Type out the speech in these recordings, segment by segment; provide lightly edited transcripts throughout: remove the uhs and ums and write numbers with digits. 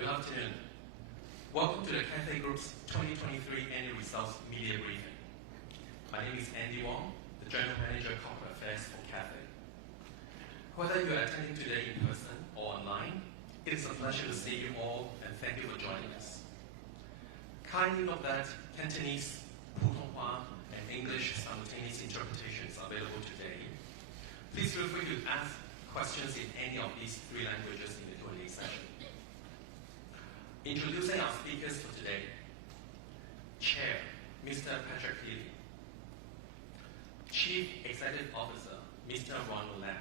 Good afternoon. Welcome to the Cathay Group's 2023 Annual Results Media Briefing. My name is Andy Wong, the General Manager of Corporate Affairs for Cathay. Whether you are attending today in person or online, it is a pleasure to see you all and thank you for joining us. Kindly note that Cantonese, Putonghua, and English simultaneous interpretations are available today. Please feel free to ask questions in any of these three languages in the Q&A session. Introducing our speakers for today. Chair, Mr. Patrick Healy. Chief Executive Officer, Mr. Ronald Lam.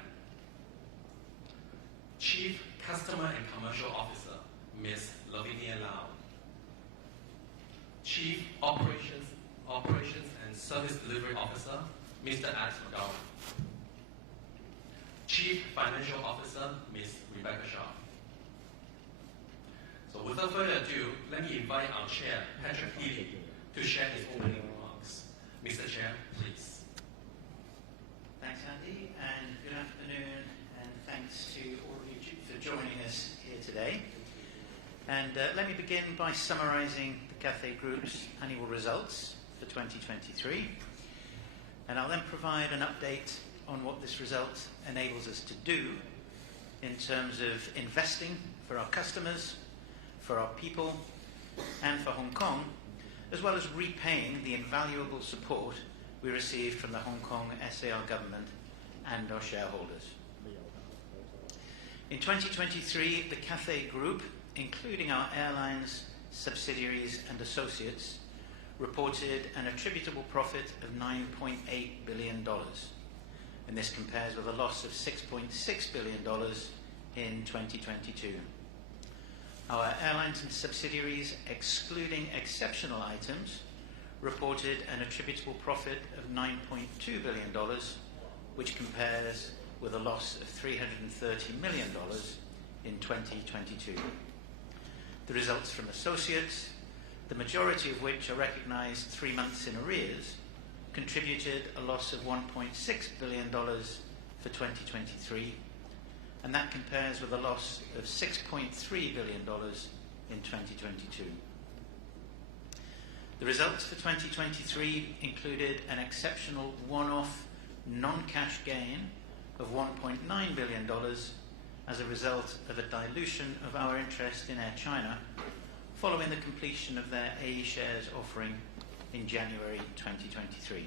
Chief Customer and Commercial Officer, Ms. Lavinia Lau. Chief Operations and Service Delivery Officer, Mr. Alex McGowan. Chief Financial Officer, Ms. Rebecca Shaw. So without further ado, let me invite our Chair, Patrick Healy, to share his opening remarks. Mr. Chair, please. Thanks, Andy, and good afternoon, and thanks to all of you for joining us here today. And let me begin by summarising the Cathay Group's annual results for 2023, and I'll then provide an update on what this result enables us to do in terms of investing for our customers, for our people, and for Hong Kong, as well as repaying the invaluable support we received from the Hong Kong SAR government and our shareholders. In 2023, the Cathay Group, including our airlines, subsidiaries and associates, reported an attributable profit of $9.8 billion. And this compares with a loss of $6.6 billion in 2022. Our airlines and subsidiaries, excluding exceptional items, reported an attributable profit of $9.2 billion, which compares with a loss of $330 million in 2022. The results from associates, the majority of which are recognised 3 months in arrears, contributed a loss of $1.6 billion for 2023, and that compares with a loss of $6.3 billion in 2022. The results for 2023 included an exceptional one-off non-cash gain of $1.9 billion as a result of a dilution of our interest in Air China following the completion of their A shares offering in January 2023.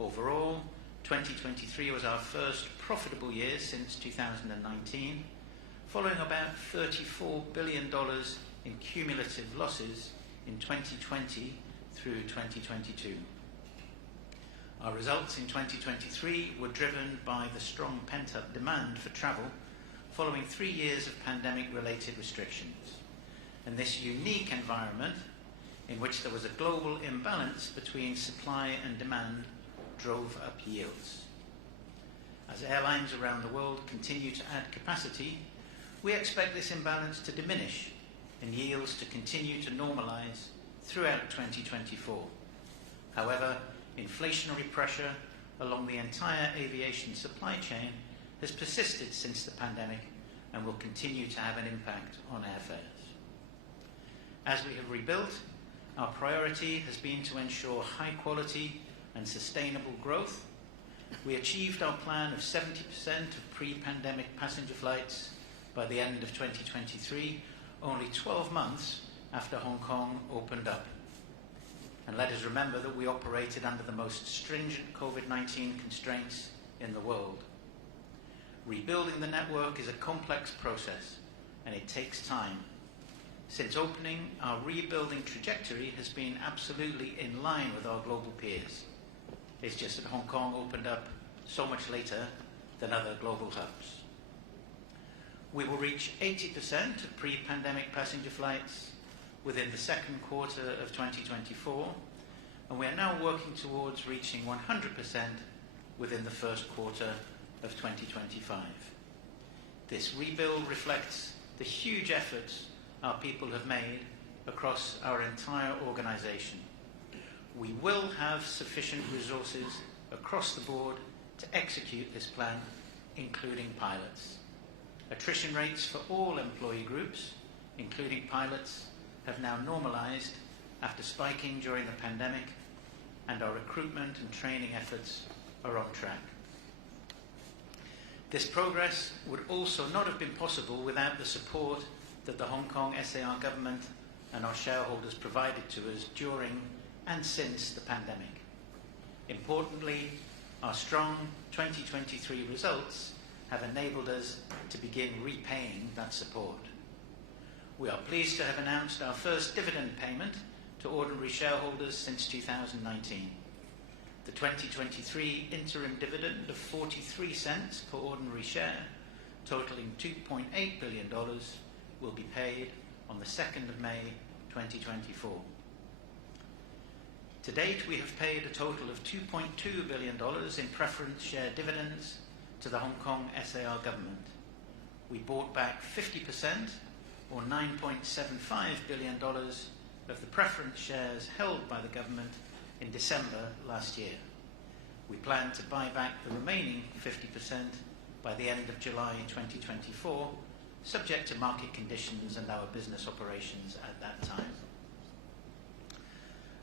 Overall, 2023 was our first profitable year since 2019, following about $34 billion in cumulative losses in 2020 through 2022. Our results in 2023 were driven by the strong pent-up demand for travel following 3 years of pandemic-related restrictions. And this unique environment, in which there was a global imbalance between supply and demand, drove up yields. As airlines around the world continue to add capacity, we expect this imbalance to diminish and yields to continue to normalise throughout 2024. However, inflationary pressure along the entire aviation supply chain has persisted since the pandemic and will continue to have an impact on airfares. As we have rebuilt, our priority has been to ensure high quality and sustainable growth. We achieved our plan of 70% of pre-pandemic passenger flights by the end of 2023, only 12 months after Hong Kong opened up. And let us remember that we operated under the most stringent COVID-19 constraints in the world. Rebuilding the network is a complex process, and it takes time. Since opening, our rebuilding trajectory has been absolutely in line with our global peers. It's just that Hong Kong opened up so much later than other global hubs. We will reach 80% of pre-pandemic passenger flights within the second quarter of 2024, and we are now working towards reaching 100% within the first quarter of 2025. This rebuild reflects the huge efforts our people have made across our entire organisation. We will have sufficient resources across the board to execute this plan, including pilots. Attrition rates for all employee groups, including pilots, have now normalized after spiking during the pandemic, and our recruitment and training efforts are on track. This progress would also not have been possible without the support that the Hong Kong SAR government and our shareholders provided to us during and since the pandemic. Importantly, our strong 2023 results have enabled us to begin repaying that support. We are pleased to have announced our first dividend payment to ordinary shareholders since 2019. The 2023 interim dividend of 43 cents per ordinary share, totaling $2.8 billion, will be paid on the 2nd of May 2024. To date, we have paid a total of $2.2 billion in preference share dividends to the Hong Kong SAR government. We bought back 50%, or $9.75 billion, of the preference shares held by the government in December last year. We plan to buy back the remaining 50% by the end of July 2024, subject to market conditions and our business operations at that time.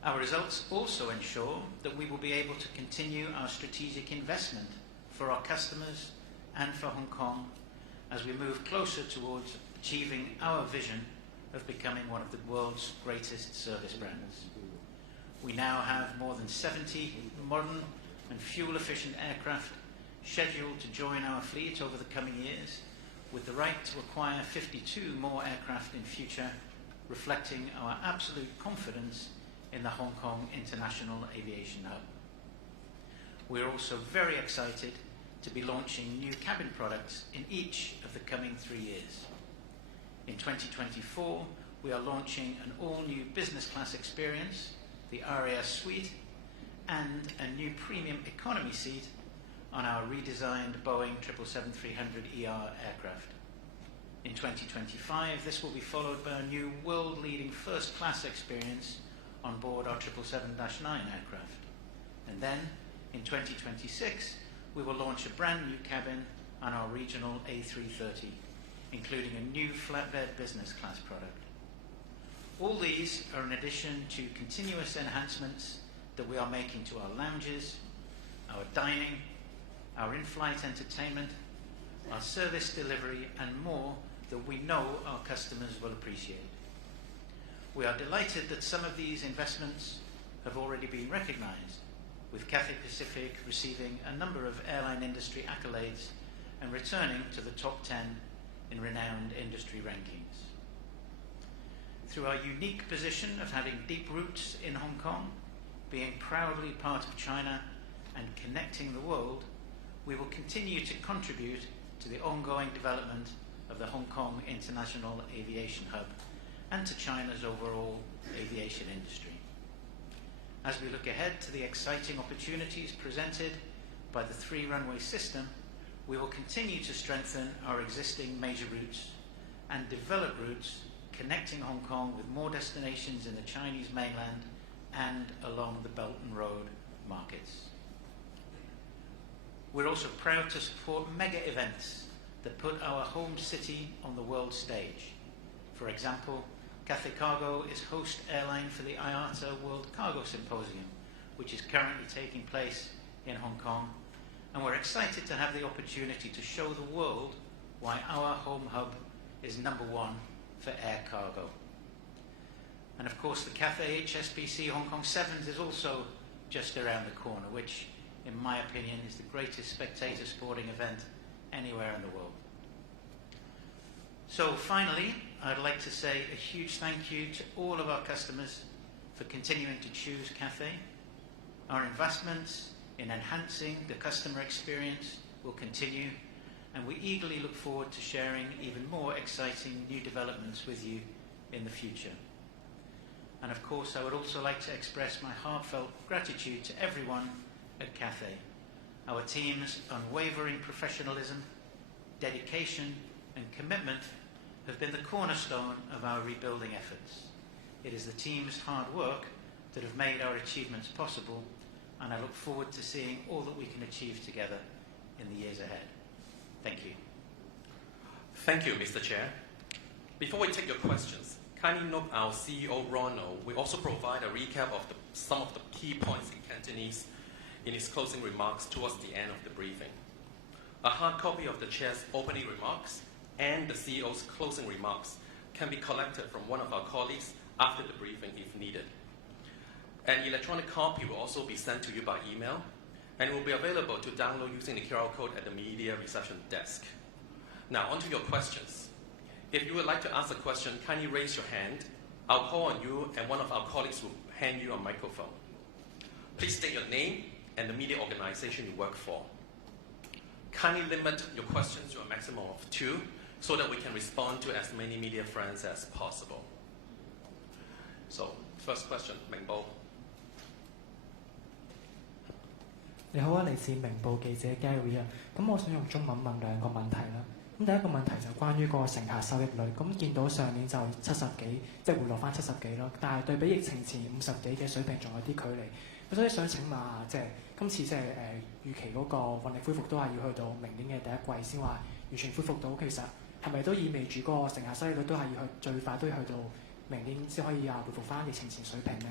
Our results also ensure that we will be able to continue our strategic investment for our customers and for Hong Kong as we move closer towards achieving our vision of becoming one of the world's greatest service brands. We now have more than 70 modern and fuel-efficient aircraft scheduled to join our fleet over the coming years, with the right to acquire 52 more aircraft in future, reflecting our absolute confidence in the Hong Kong International Aviation Hub. We're also very excited to be launching new cabin products in each of the coming 3 years. In 2024, we are launching an all-new business class experience, the RAS Suite, and a new premium economy seat on our redesigned Boeing 777-300ER aircraft. In 2025, this will be followed by a new world-leading first-class experience on board our 777-9 aircraft. And then, in 2026, we will launch a brand new cabin on our regional A330, including a new flatbed business class product. All these are in addition to continuous enhancements that we are making to our lounges, our dining, our in-flight entertainment, our service delivery, and more that we know our customers will appreciate. We are delighted that some of these investments have already been recognized, with Cathay Pacific receiving a number of airline industry accolades and returning to the top 10 in renowned industry rankings. Through our unique position of having deep roots in Hong Kong, being proudly part of China, and connecting the world, we will continue to contribute to the ongoing development of the Hong Kong International Aviation Hub and to China's overall aviation industry. As we look ahead to the exciting opportunities presented by the 3-runway system, we will continue to strengthen our existing major routes and develop routes connecting Hong Kong with more destinations in the Chinese mainland and along the Belt and Road markets. We're also proud to support mega events that put our home city on the world stage. For example, Cathay Cargo is host airline for the IATA World Cargo Symposium, which is currently taking place in Hong Kong, and we're excited to have the opportunity to show the world why our home hub is number one for air cargo. And of course, the Cathay HSBC Hong Kong Sevens is also just around the corner, which, in my opinion, is the greatest spectator sporting event anywhere in the world. So finally, I'd like to say a huge thank you to all of our customers for continuing to choose Cathay. Our investments in enhancing the customer experience will continue, and we eagerly look forward to sharing even more exciting new developments with you in the future. And of course, I would also like to express my heartfelt gratitude to everyone at Cathay. Our team's unwavering professionalism, dedication, and commitment have been the cornerstone of our rebuilding efforts. It is the team's hard work that have made our achievements possible, and I look forward to seeing all that we can achieve together in the years ahead. Thank you. Thank you, Mr. Chair. Before we take your questions, kindly note our CEO Ronald will also provide a recap of some of the key points in Cantonese in his closing remarks towards the end of the briefing. A hard copy of the chair's opening remarks and the CEO's closing remarks can be collected from one of our colleagues after the briefing if needed. An electronic copy will also be sent to you by email and will be available to download using the QR code at the media reception desk. Now, on to your questions. If you would like to ask a question, kindly raise your hand. I'll call on you and one of our colleagues will hand you a microphone. Please state your name and the media organization you work for. Kindly limit your questions to a maximum of 2 so that we can respond to as many media friends as possible. So, first question, 明報。你好啊，嚟自明報記者 Gary 啊，咁我想用中文問2個問題啦。咁第一個問題就關於個乘客收益率，咁見到上年就70幾，即係回落翻70幾咯，但係對比疫情前50幾嘅水平仲有啲距離。咁所以想請問下，即係今次即係預期嗰個運力恢復都係要去到明年嘅第一季先話完全恢復到，其實係咪都意味住嗰個乘客收益率都係要去最快都要去到明年先可以恢復翻疫情前水平咧？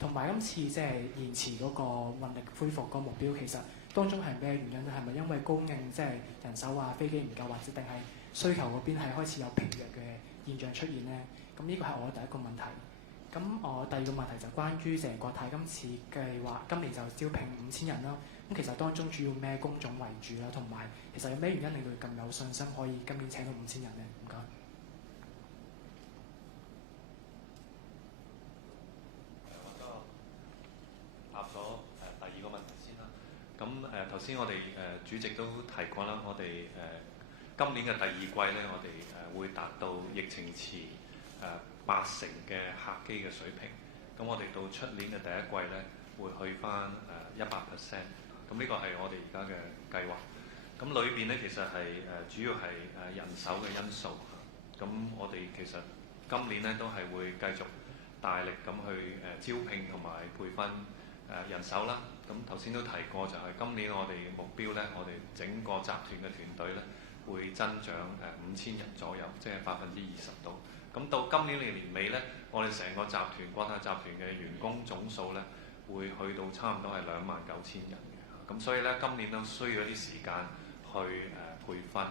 同埋今次即係延遲嗰個運力恢復個目標，其實當中係咩原因咧？係咪因為供應即係人手啊、飛機唔夠，或者定係需求嗰邊係開始有疲弱嘅現象出現咧？咁呢個係我第一個問題。咁我第二個問題就關於即係國泰今次計劃今年就招聘5000人啦。咁其實當中主要咩工種為主啦？同埋其實有咩原因令到咁有信心可以今年請到5000人咧？唔該。答咗第2個問題先啦。咁頭先我哋主席都提過啦，我哋今年嘅第2季咧，我哋會達到疫情前80%嘅客機嘅水平。咁我哋到出年嘅第1季咧，會去翻100%。咁呢個係我哋而家嘅計劃。咁裏邊咧其實係主要係人手嘅因素。咁我哋其實今年咧都係會繼續大力咁去招聘同埋培訓人手啦。咁頭先都提過，就係今年我哋目標咧，我哋整個集團嘅團隊咧會增長5000人左右，即係20%到。咁到今年年尾咧，我哋成個集團國泰集團嘅員工總數咧會去到差唔多係29000人嘅。咁所以咧今年都需要一啲時間去培訓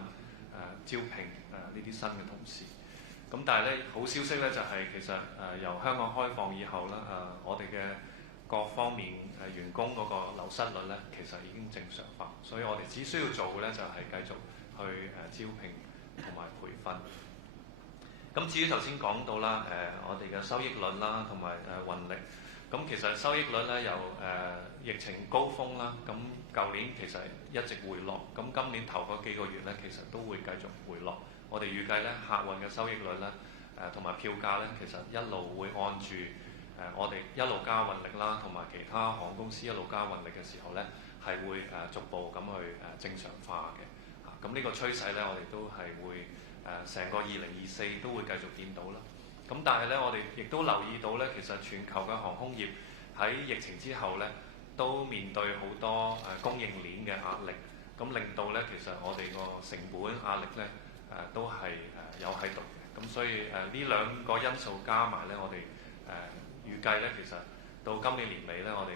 招聘呢啲新嘅同事。咁但係咧好消息咧就係其實由香港開放以後啦，我哋嘅各方面員工嗰個流失率咧其實已經正常化，所以我哋只需要做嘅咧就係繼續去招聘同埋培訓。咁至於頭先講到啦，我哋嘅收益率啦，同埋運力，咁其實收益率咧由疫情高峰啦，咁舊年其實一直回落，咁今年頭嗰幾個月咧其實都會繼續回落。我哋預計咧客運嘅收益率咧，同埋票價咧，其實一路會按住我哋一路加運力啦，同埋其他航空公司一路加運力嘅時候咧，係會逐步咁去正常化嘅。咁呢個趨勢咧，我哋都係會成個2024都會繼續見到啦。咁但係咧，我哋亦都留意到咧，其實全球嘅航空業喺疫情之後咧，都面對好多供應鏈嘅壓力，咁令到咧其實我哋個成本壓力咧都係有喺度嘅。咁所以呢2個因素加埋咧，我哋預計咧其實到今年年尾咧，我哋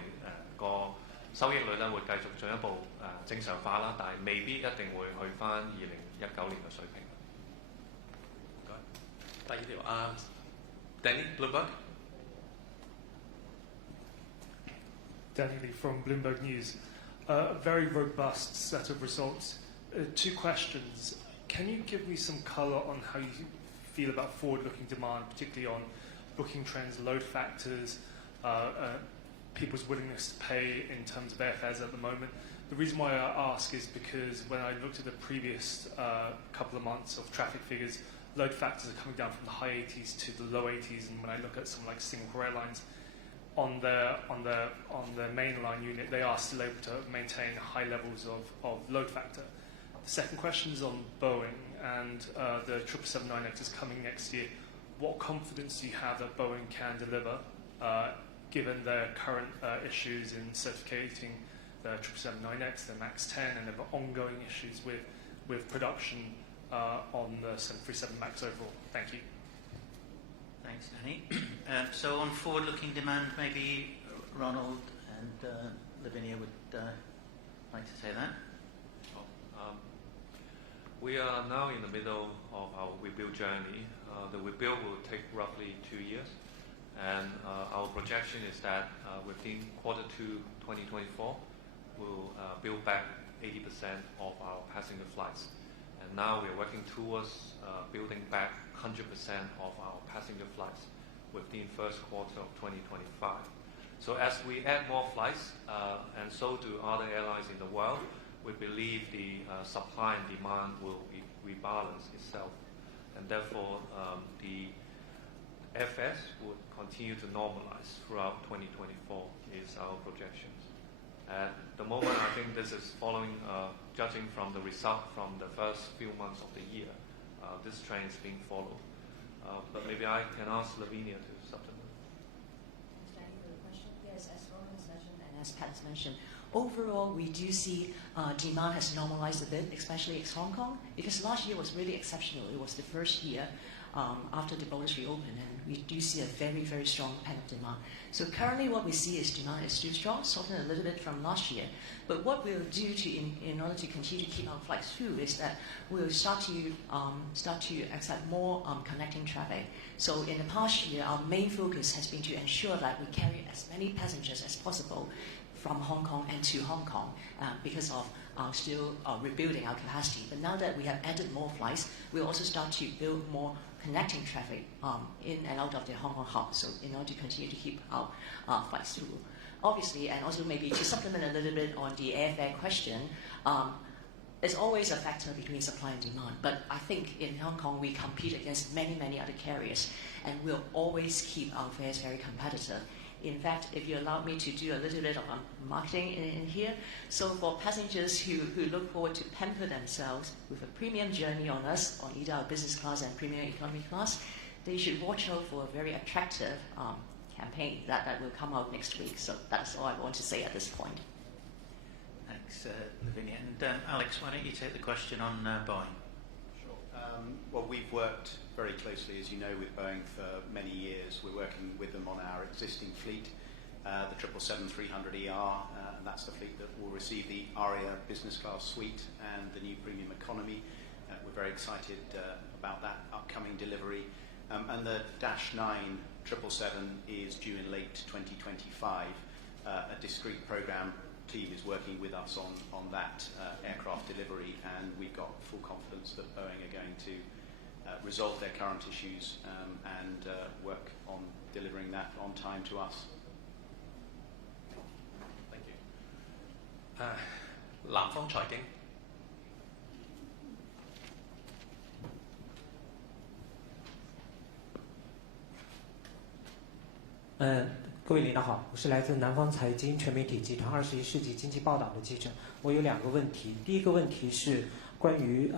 個收益率咧會繼續進一步正常化啦，但係未必一定會去翻2019年嘅水平。第2條Danny Bloomberg. Danny Lee from Bloomberg News. A very robust set of results. 2 questions. Can you give me some colour on how you feel about forward-looking demand, particularly on booking trends, load factors, people's willingness to pay in terms of airfares at the moment? The reason why I ask is because when I looked at the previous couple of months of traffic figures, load factors are coming down from the high 80s to the low 80s, and when I look at some like Singapore Airlines, on the mainline unit, they are still able to maintain high levels of load factor. The second question is on Boeing, and the 777-9X is coming next year. What confidence do you have that Boeing can deliver, given their current issues in certificating the 777-9X, the MAX 10, and the ongoing issues with production on the 737 MAX overall? Thank you. Thanks, Danny. So on forward-looking demand, maybe Ronald and Lavinia would like to say that. We are now in the middle of our rebuild journey. The rebuild will take roughly 2 years, and our projection is that within Q2 2024, we'll build back 80% of our passenger flights. And now we're working towards building back 100% of our passenger flights within first quarter of 2025. So as we add more flights, and so do other airlines in the world, we believe the supply and demand will rebalance itself. And therefore, the FS would continue to normalize throughout 2024 is our projections. At the moment, I think this is following, judging from the result from the first few months of the year, this trend is being followed. But maybe I can ask Lavinia to supplement. Thanks, Danny, for the question. Yes, as Ron has mentioned and as Pat has mentioned, overall we do see demand has normalized a bit, especially ex Hong Kong, because last year was really exceptional. It was the first year after the borders reopened, and we do see a very, very strong pent-up demand. So currently what we see is demand is still strong, softened a little bit from last year. But what we'll do in order to continue to keep our flights full is that we'll start to accept more connecting traffic. So in the past year, our main focus has been to ensure that we carry as many passengers as possible from Hong Kong and to Hong Kong because of still rebuilding our capacity. But now that we have added more flights, we'll also start to build more connecting traffic in and out of the Hong Kong hub, so in order to continue to keep our flights through. Obviously, and also maybe to supplement a little bit on the airfare question, it's always a factor between supply and demand. But I think in Hong Kong, we compete against many, many other carriers, and we'll always keep our fares very competitive. In fact, if you allow me to do a little bit of marketing in here, so for passengers who look forward to pamper themselves with a premium journey on us, on either our business class and premium economy class, they should watch out for a very attractive campaign that will come out next week. So that's all I want to say at this point. Thanks, Lavinia. And Alex, why don't you take the question on Boeing? Sure. Well, we've worked very closely, as you know, with Boeing for many years. We're working with them on our existing fleet, the 777-300ER, and that's the fleet that will receive the ARIA business class suite and the new premium economy. We're very excited about that upcoming delivery. And the -9 777 is due in late 2025. A discrete program team is working with us on that aircraft delivery, and we've got full confidence that Boeing are going to resolve their current issues and work on delivering that on time to us. Thank you. 南方財經。各位领导好，我是来自南方财经全媒体集团21世纪经济报道的记者。我有2个问题，第一个问题是关于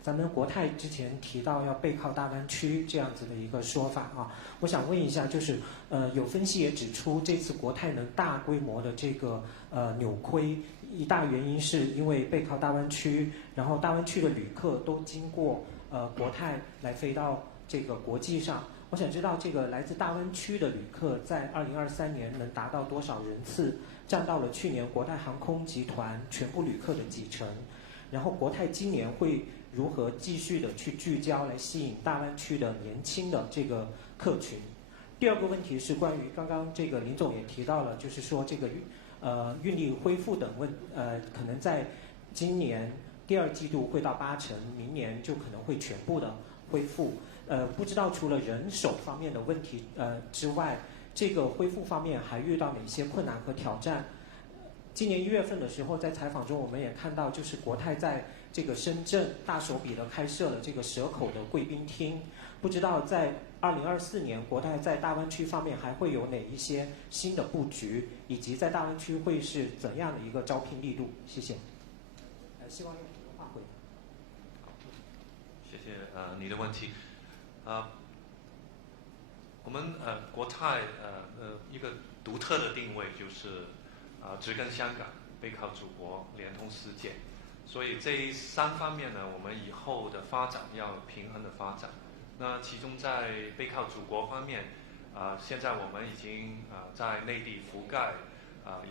咱们国泰之前提到要背靠大湾区这样子的一个说法啊，我想问一下，就是有分析也指出，这次国泰能大规模的这个扭亏，一大原因是因为背靠大湾区，然后大湾区的旅客都经过国泰来飞到这个国际上。我想知道这个来自大湾区的旅客在2023年能达到多少人次，占到了去年国泰航空集团全部旅客的几成？然后国泰今年会如何继续的去聚焦来吸引大湾区的年轻的这个客群？第2个问题是关于刚刚这个林总也提到了，就是说这个运力恢复等可能在今年第2季度会到80%，明年就可能会全部的恢复。不知道除了人手方面的问题之外，这个恢复方面还遇到哪些困难和挑战？今年1月份的时候，在采访中我们也看到，就是国泰在这个深圳大手笔的开设了这个蛇口的贵宾厅。不知道在2024年，国泰在大湾区方面还会有哪一些新的布局，以及在大湾区会是怎样的一个招聘力度？谢谢。希望用普通话回答。谢谢你的问题。我们国泰一个独特的定位就是植根香港，背靠祖国，连通世界。所以这3方面呢，我们以后的发展要平衡的发展。那其中在背靠祖国方面，现在我们已经在内地覆盖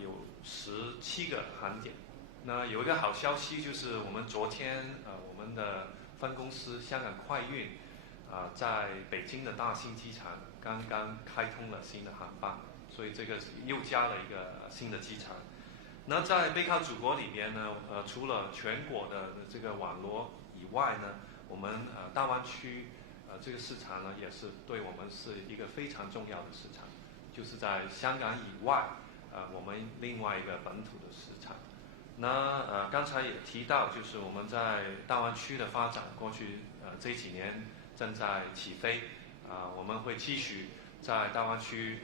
有17个航点。那有一个好消息就是我们昨天我们的分公司香港快运在北京的大兴机场刚刚开通了新的航班，所以这个又加了一个新的机场。那在背靠祖国里边呢，除了全国的这个网络以外呢，我们大湾区这个市场呢，也是对我们是一个非常重要的市场，就是在香港以外，我们另外一个本土的市场。那刚才也提到，就是我们在大湾区的发展，过去这几年正在起飞，我们会继续在大湾区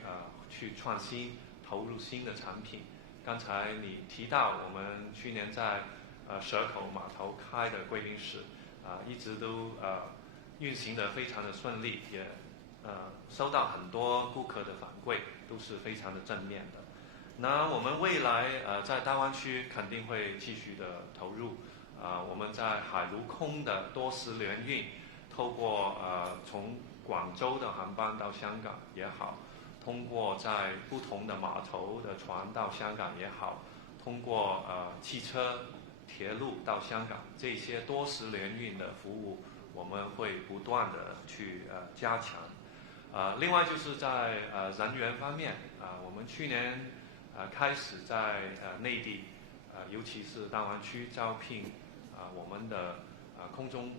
去创新，投入新的产品。刚才你提到，我们去年在蛇口码头开的贵宾室，一直都运行得非常的顺利，也收到很多顾客的反馈，都是非常的正面的。那我们未来在大湾区肯定会继续的投入，我们在海陆空的多时联运，透过从广州的航班到香港也好，通过在不同的码头的船到香港也好，通过汽车、铁路到香港，这些多时联运的服务，我们会不断的去加强。另外就是在人员方面，我们去年开始在内地，尤其是大湾区招聘我们的空中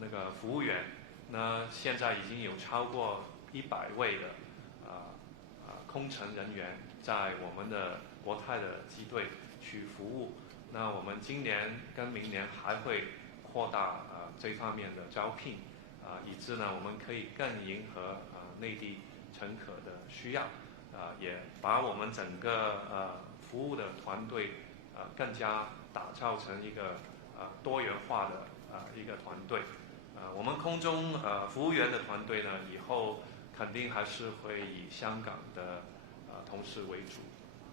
那个服务员。那现在已经有超过100位的空乘人员在我们的国泰的机队去服务。那我们今年跟明年还会扩大这方面的招聘，以致呢我们可以更迎合内地乘客的需要，也把我们整个服务的团队更加打造成一个多元化的一个团队。我们空中服务员的团队呢，以后肯定还是会以香港的同事为主，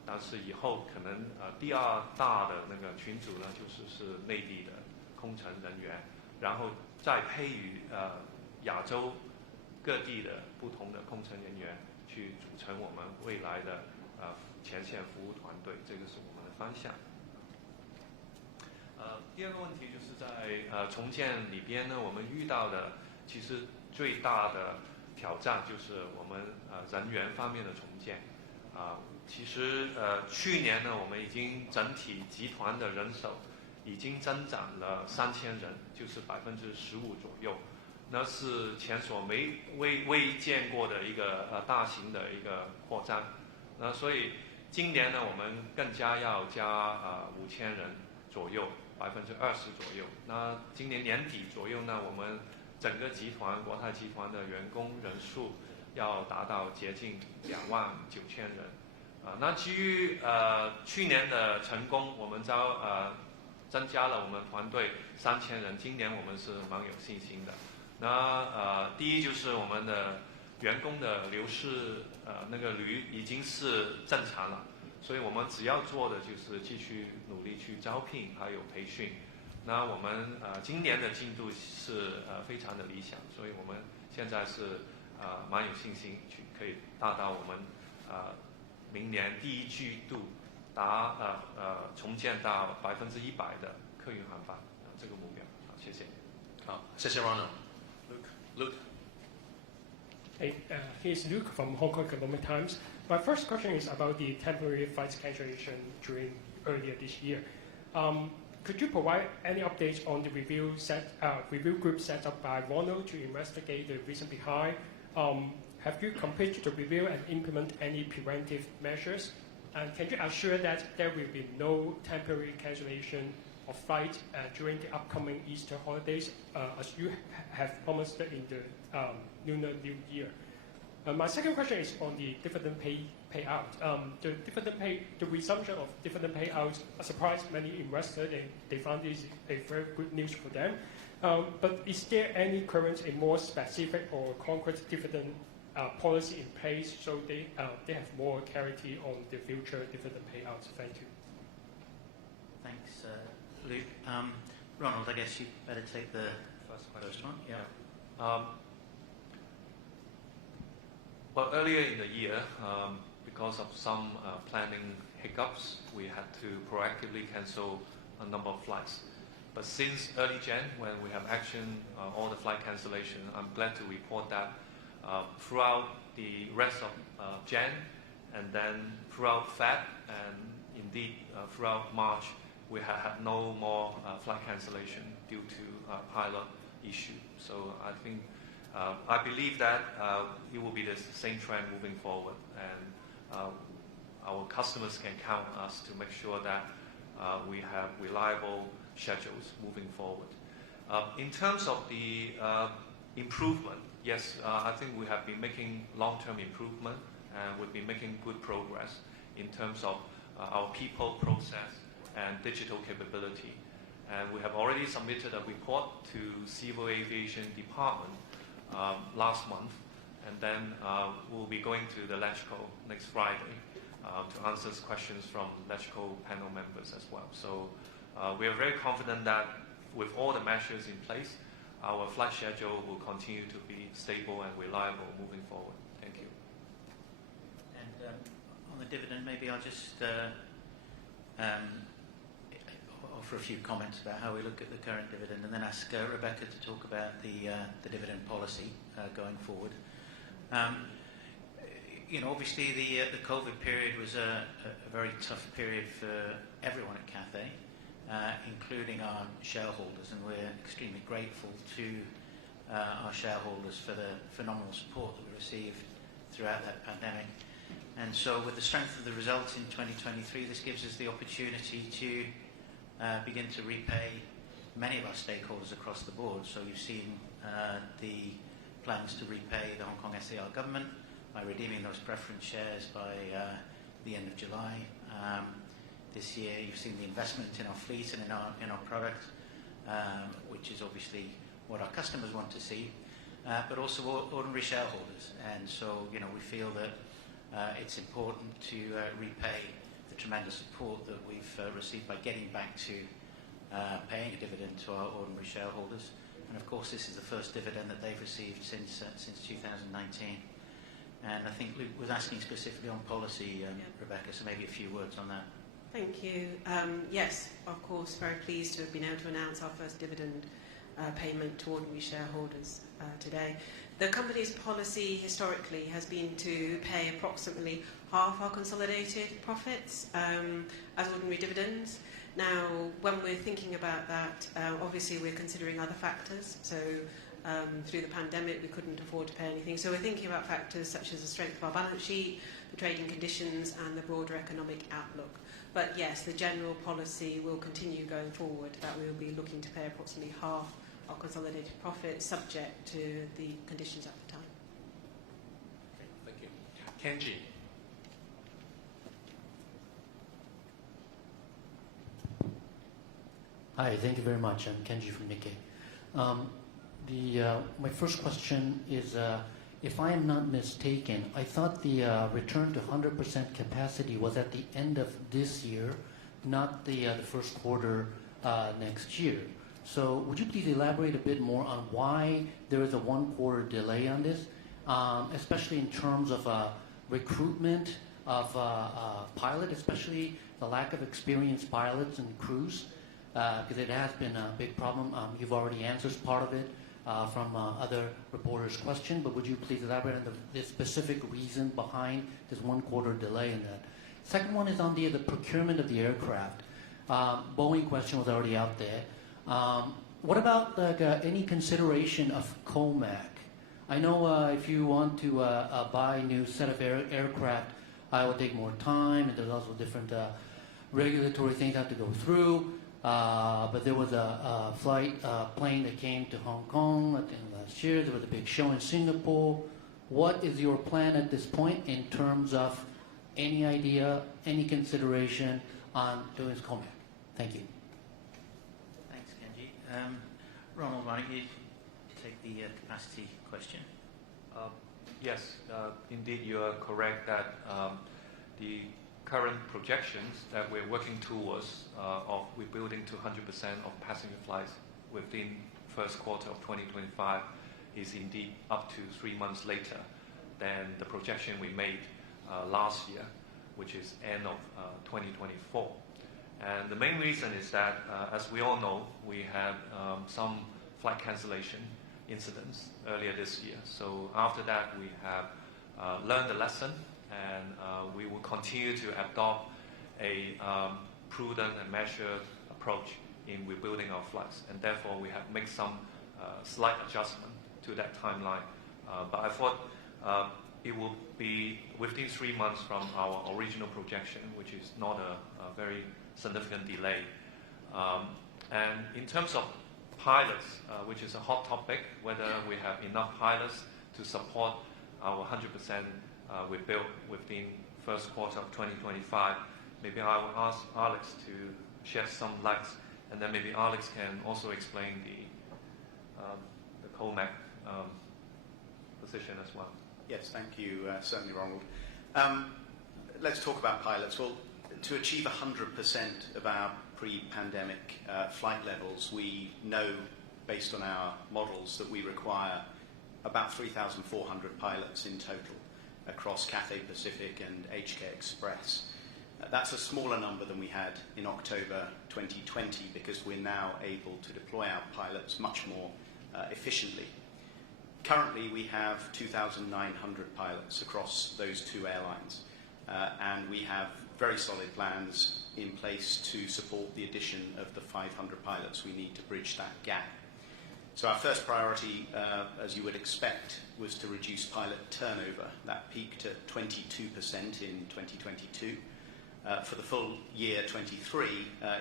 但是以后可能第二大的那个群组呢，是内地的空乘人员，然后再配以亚洲各地的不同的空乘人员去组成我们未来的前线服务团队，这个是我们的方向。第二个问题就是在重建里边呢，我们遇到的其实最大的挑战就是我们人员方面的重建。其实去年呢，我们已经整体集团的人手已经增长了3000人，就是15%左右，那是前所未见过的一个大型的一个扩张。那所以今年呢，我们更加要加5000人左右，20%左右。那今年年底左右呢，我们整个集团国泰集团的员工人数要达到接近29000人。那基于去年的成功，我们增加了我们团队3000人，今年我们是蛮有信心的。那第一就是我们的员工的流失那个率已经是正常了，所以我们只要做的就是继续努力去招聘还有培训。那我们今年的进度是非常的理想，所以我们现在是蛮有信心可以达到我们明年第1季度重建到100%的客运航班这个目标。好，谢谢。好，谢谢 Ronald。Luke. Hey, here's Luke from Hong Kong Economic Times. My first question is about the temporary flight cancellation during earlier this year. Could you provide any updates on the review group set up by Ronald to investigate the reason behind? Have you completed the review and implement any preventive measures? And can you assure that there will be no temporary cancellation of flight during the upcoming Easter holidays, as you have promised in the Lunar New Year? My second question is on the dividend payout. The resumption of dividend payout surprised many investors. They found this a very good news for them. But is there any current, a more specific or concrete dividend policy in place so they have more clarity on the future dividend payouts? Thank you. Thanks, Luke. Ronald, I guess you better take the first one. Yeah. Well, earlier in the year, because of some planning hiccups, we had to proactively cancel a number of flights. But since early Jan, when we have actioned all the flight cancellation, I'm glad to report that throughout the rest of Jan, and then throughout Feb, and indeed throughout March, we have had no more flight cancellation due to pilot issue. So I think, I believe that it will be the same trend moving forward, and our customers can count on us to make sure that we have reliable schedules moving forward. In terms of the improvement, yes, I think we have been making long-term improvement, and we've been making good progress in terms of our people, process, and digital capability. And we have already submitted a report to Civil Aviation Department last month, and then we'll be going to the LegCo next Friday to answer questions from LegCo panel members as well. So we are very confident that with all the measures in place, our flight schedule will continue to be stable and reliable moving forward. Thank you. And on the dividend, maybe I'll just offer a few comments about how we look at the current dividend, and then ask Rebecca to talk about the dividend policy going forward. Obviously the COVID period was a very tough period for everyone at Cathay, including our shareholders, and we're extremely grateful to our shareholders for the phenomenal support that we received throughout that pandemic. And so with the strength of the results in 2023, this gives us the opportunity to begin to repay many of our stakeholders across the board. So you've seen the plans to repay the Hong Kong SAR government by redeeming those preference shares by the end of July. This year you've seen the investment in our fleet and in our product, which is obviously what our customers want to see, but also ordinary shareholders. And so we feel that it's important to repay the tremendous support that we've received by getting back to paying a dividend to our ordinary shareholders. And of course this is the first dividend that they've received since 2019. And I think Luke was asking specifically on policy, Rebecca, so maybe a few words on that. Thank you. Yes, of course, very pleased to have been able to announce our first dividend payment to ordinary shareholders today. The company's policy historically has been to pay approximately half our consolidated profits as ordinary dividends. Now, when we're thinking about that, obviously we're considering other factors. So through the pandemic, we couldn't afford to pay anything. So we're thinking about factors such as the strength of our balance sheet, the trading conditions, and the broader economic outlook. But yes, the general policy will continue going forward, that we will be looking to pay approximately half our consolidated profits, subject to the conditions at the time. Okay, thank you. Kenji. Hi, thank you very much. I'm Kenji from Nikkei. My first question is, if I am not mistaken, I thought the return to 100% capacity was at the end of this year, not the first quarter next year. So would you please elaborate a bit more on why there is a 1 quarter delay on this, especially in terms of recruitment of pilot, especially the lack of experienced pilots and crews, because it has been a big problem. You've already answered part of it from other reporters' question, but would you please elaborate on the specific reason behind this 1 quarter delay in that? Second one is on the procurement of the aircraft. Boeing question was already out there. What about any consideration of COMAC? I know if you want to buy a new set of aircraft, it will take more time, and there's also different regulatory things have to go through. But there was a plane that came to Hong Kong, I think last year. There was a big show in Singapore. What is your plan at this point in terms of any idea, any consideration on doing COMAC? Thank you. Thanks, Kenji. Ronald, why don't you take the capacity question? Yes, indeed you are correct that the current projections that we're working towards of rebuilding to 100% of passenger flights within first quarter of 2025 is indeed up to 3 months later. than the projection we made last year, which is end of 2024. And the main reason is that, as we all know, we had some flight cancellation incidents earlier this year. So after that, we have learned the lesson, and we will continue to adopt a prudent and measured approach in rebuilding our flights. And therefore, we have made some slight adjustment to that timeline. But I thought it will be within 3 months from our original projection, which is not a very significant delay. And in terms of pilots, which is a hot topic, whether we have enough pilots to support our 100% rebuild within first quarter of 2025, maybe I will ask Alex to shed some light, and then maybe Alex can also explain the COMAC position as well. Yes, thank you, certainly, Ronald. Let's talk about pilots. Well, to achieve 100% of our pre-pandemic flight levels, we know, based on our models, that we require about 3,400 pilots in total across Cathay Pacific and HK Express. That's a smaller number than we had in October 2020 because we're now able to deploy our pilots much more efficiently. Currently, we have 2,900 pilots across those two airlines, and we have very solid plans in place to support the addition of the 500 pilots we need to bridge that gap. So our first priority, as you would expect, was to reduce pilot turnover. That peaked at 22% in 2022. For the full year 23,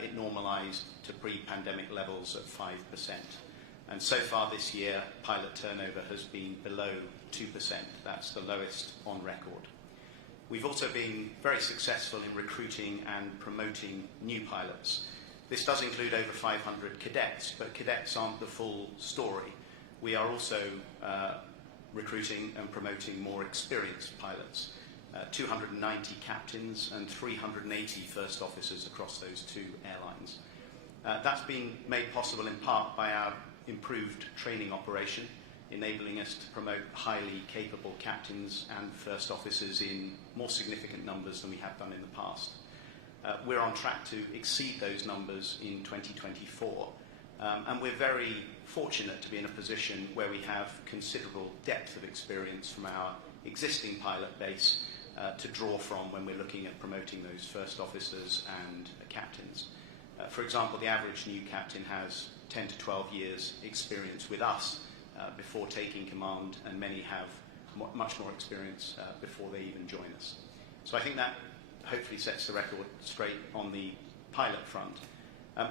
it normalized to pre-pandemic levels at 5%. And so far this year, pilot turnover has been below 2%. That's the lowest on record. We've also been very successful in recruiting and promoting new pilots. This does include over 500 cadets, but cadets aren't the full story. We are also recruiting and promoting more experienced pilots, 290 captains and 380 first officers across those two airlines. That's been made possible in part by our improved training operation, enabling us to promote highly capable captains and first officers in more significant numbers than we have done in the past. We're on track to exceed those numbers in 2024, and we're very fortunate to be in a position where we have considerable depth of experience from our existing pilot base to draw from when we're looking at promoting those first officers and captains. For example, the average new captain has 10 to 12 years experience with us before taking command, and many have much more experience before they even join us. So I think that hopefully sets the record straight on the pilot front.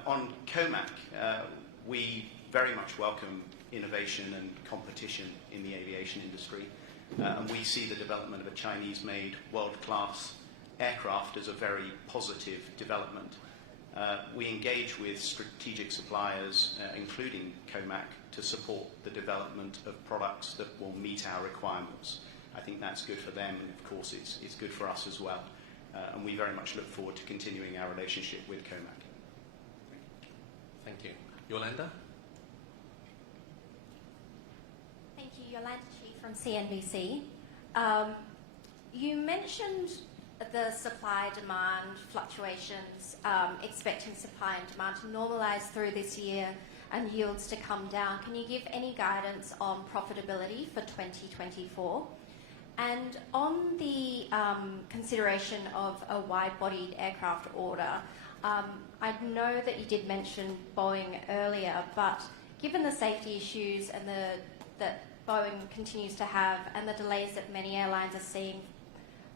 On COMAC, we very much welcome innovation and competition in the aviation industry, and we see the development of a Chinese-made world-class aircraft as a very positive development. We engage with strategic suppliers, including COMAC, to support the development of products that will meet our requirements. I think that's good for them, and of course it's good for us as well. And we very much look forward to continuing our relationship with COMAC. Thank you. Yolanda? Thank you. Yolanda Chi from CNBC. You mentioned the supply-demand fluctuations, expecting supply and demand to normalise through this year and yields to come down. Can you give any guidance on profitability for 2024? And on the consideration of a wide-bodied aircraft order, I know that you did mention Boeing earlier, but given the safety issues and that Boeing continues to have and the delays that many airlines are seeing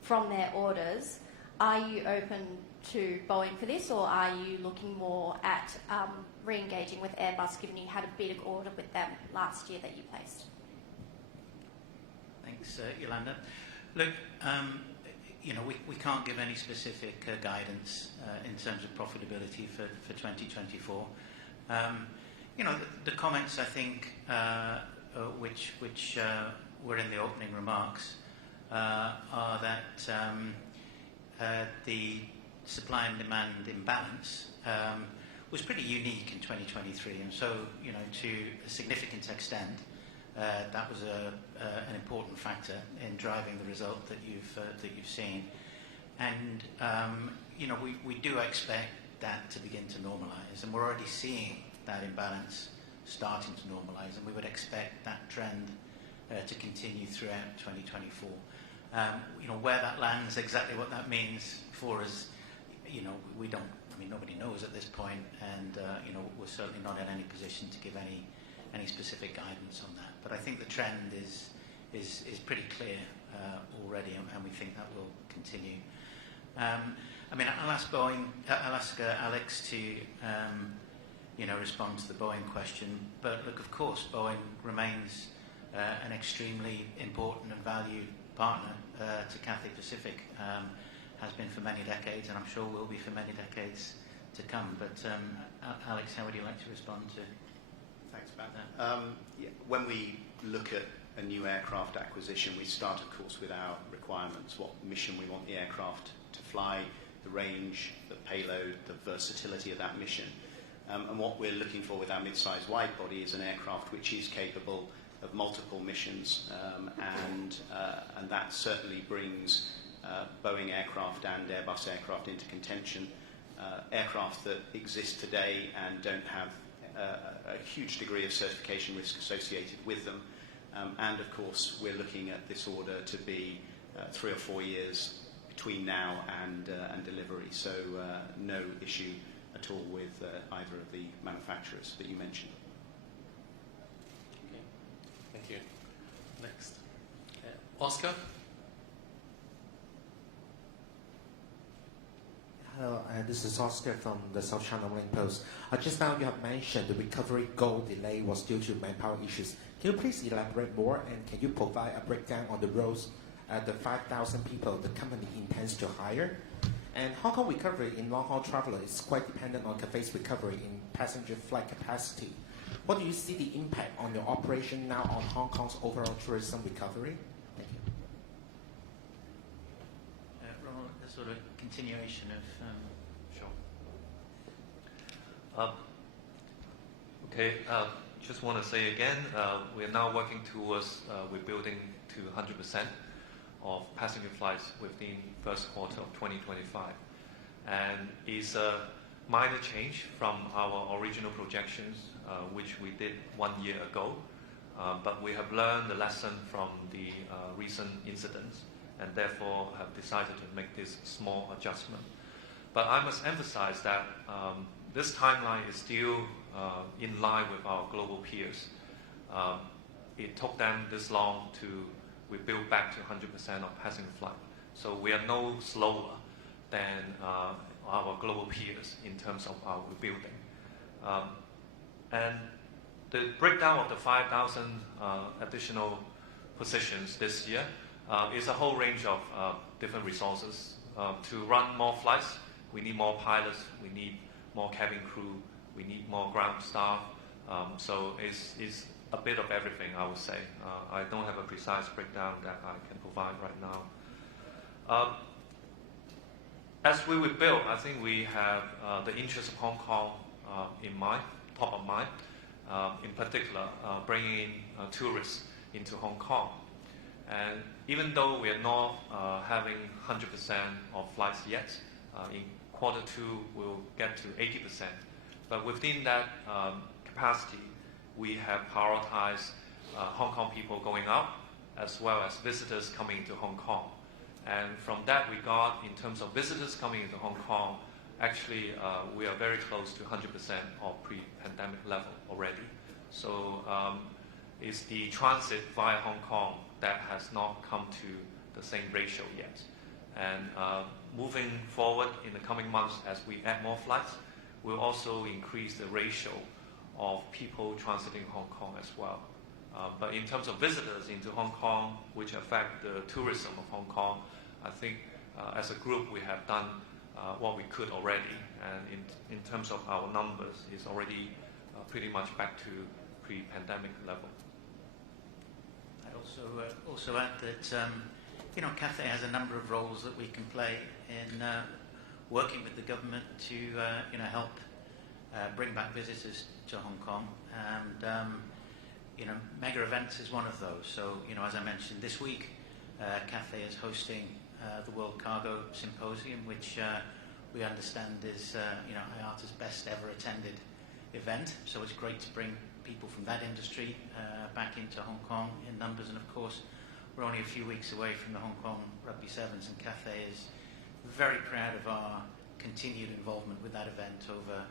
from their orders, are you open to Boeing for this, or are you looking more at re-engaging with Airbus, given you had a big order with them last year that you placed? Thanks, Yolanda. Look, we can't give any specific guidance in terms of profitability for 2024. The comments, I think, which were in the opening remarks, are that the supply and demand imbalance was pretty unique in 2023, and so to a significant extent, that was an important factor in driving the result that you've seen. And we do expect that to begin to normalise, and we're already seeing that imbalance starting to normalise, and we would expect that trend to continue throughout 2024. Where that lands, exactly what that means for us, we don't. I mean, nobody knows at this point, and we're certainly not in any position to give any specific guidance on that. But I think the trend is pretty clear already, and we think that will continue. I'll ask Alex to respond to the Boeing question. But look, of course, Boeing remains an extremely important and valued partner to Cathay Pacific. Has been for many decades, and I'm sure will be for many decades to come. But Alex, how would you like to respond to? Thanks, Matt. When we look at a new aircraft acquisition, we start, of course, with our requirements, what mission we want the aircraft to fly, the range, the payload, the versatility of that mission. And what we're looking for with our mid-size wide body is an aircraft which is capable of multiple missions, and that certainly brings Boeing aircraft and Airbus aircraft into contention. Aircraft that exist today and don't have a huge degree of certification risk associated with them. And of course, we're looking at this order to be 3 or 4 years between now and delivery. So no issue at all with either of the manufacturers that you mentioned. Okay. Thank you. Next. Oscar? Hello, this is Oscar from the South China Morning Post. Just now you have mentioned the recovery goal delay was due to manpower issues. Can you please elaborate more, and can you provide a breakdown on the roles the 5,000 people the company intends to hire? And Hong Kong recovery in long-haul traveler is quite dependent on Cathay's recovery in passenger flight capacity. What do you see the impact on your operation now on Hong Kong's overall tourism recovery? Thank you. Ronald, a sort of continuation of... Sure. Okay, just want to say again, we're now working towards rebuilding to 100% of passenger flights within first quarter of 2025. And it's a minor change from our original projections, which we did 1 year ago. But we have learned the lesson from the recent incidents, and therefore have decided to make this small adjustment. But I must emphasize that this timeline is still in line with our global peers. It took them this long to rebuild back to 100% of passenger flight. So we are no slower than our global peers in terms of our rebuilding. And the breakdown of the 5,000 additional positions this year is a whole range of different resources. To run more flights, we need more pilots, we need more cabin crew, we need more ground staff. So it's a bit of everything, I would say. I don't have a precise breakdown that I can provide right now. As we rebuild, I think we have the interest of Hong Kong in mind, top of mind. In particular, bringing tourists into Hong Kong. And even though we are not having 100% of flights yet, in quarter 2 we'll get to 80%. But within that capacity, we have prioritized Hong Kong people going out, as well as visitors coming into Hong Kong. And from that regard, in terms of visitors coming into Hong Kong, actually we are very close to 100% of pre-pandemic level already. So it's the transit via Hong Kong that has not come to the same ratio yet. And moving forward in the coming months, as we add more flights, we'll also increase the ratio of people transiting Hong Kong as well. But in terms of visitors into Hong Kong, which affect the tourism of Hong Kong, I think as a group we have done what we could already. And in terms of our numbers, it's already pretty much back to pre-pandemic level. I'd also add that Cathay has a number of roles that we can play in working with the government to help bring back visitors to Hong Kong. And mega events is one of those. So, as I mentioned, this week, Cathay is hosting the World Cargo Symposium, which we understand is, IATA's best ever attended event. So it's great to bring people from that industry back into Hong Kong in numbers. And of course, we're only a few weeks away from the Hong Kong Rugby Sevens, and Cathay is very proud of our continued involvement with that event over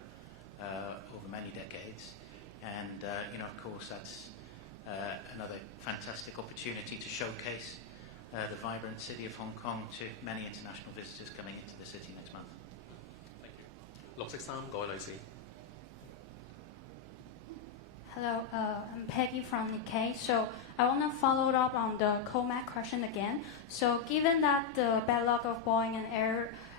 many decades. And, of course, that's another fantastic opportunity to showcase the vibrant city of Hong Kong to many international visitors coming into the city next month. Thank you. 綠色衫嗰位女士。 Hello, I'm Peggy from Nikkei. So I want to follow up on the COMAC question again. So given that the backlog of Boeing and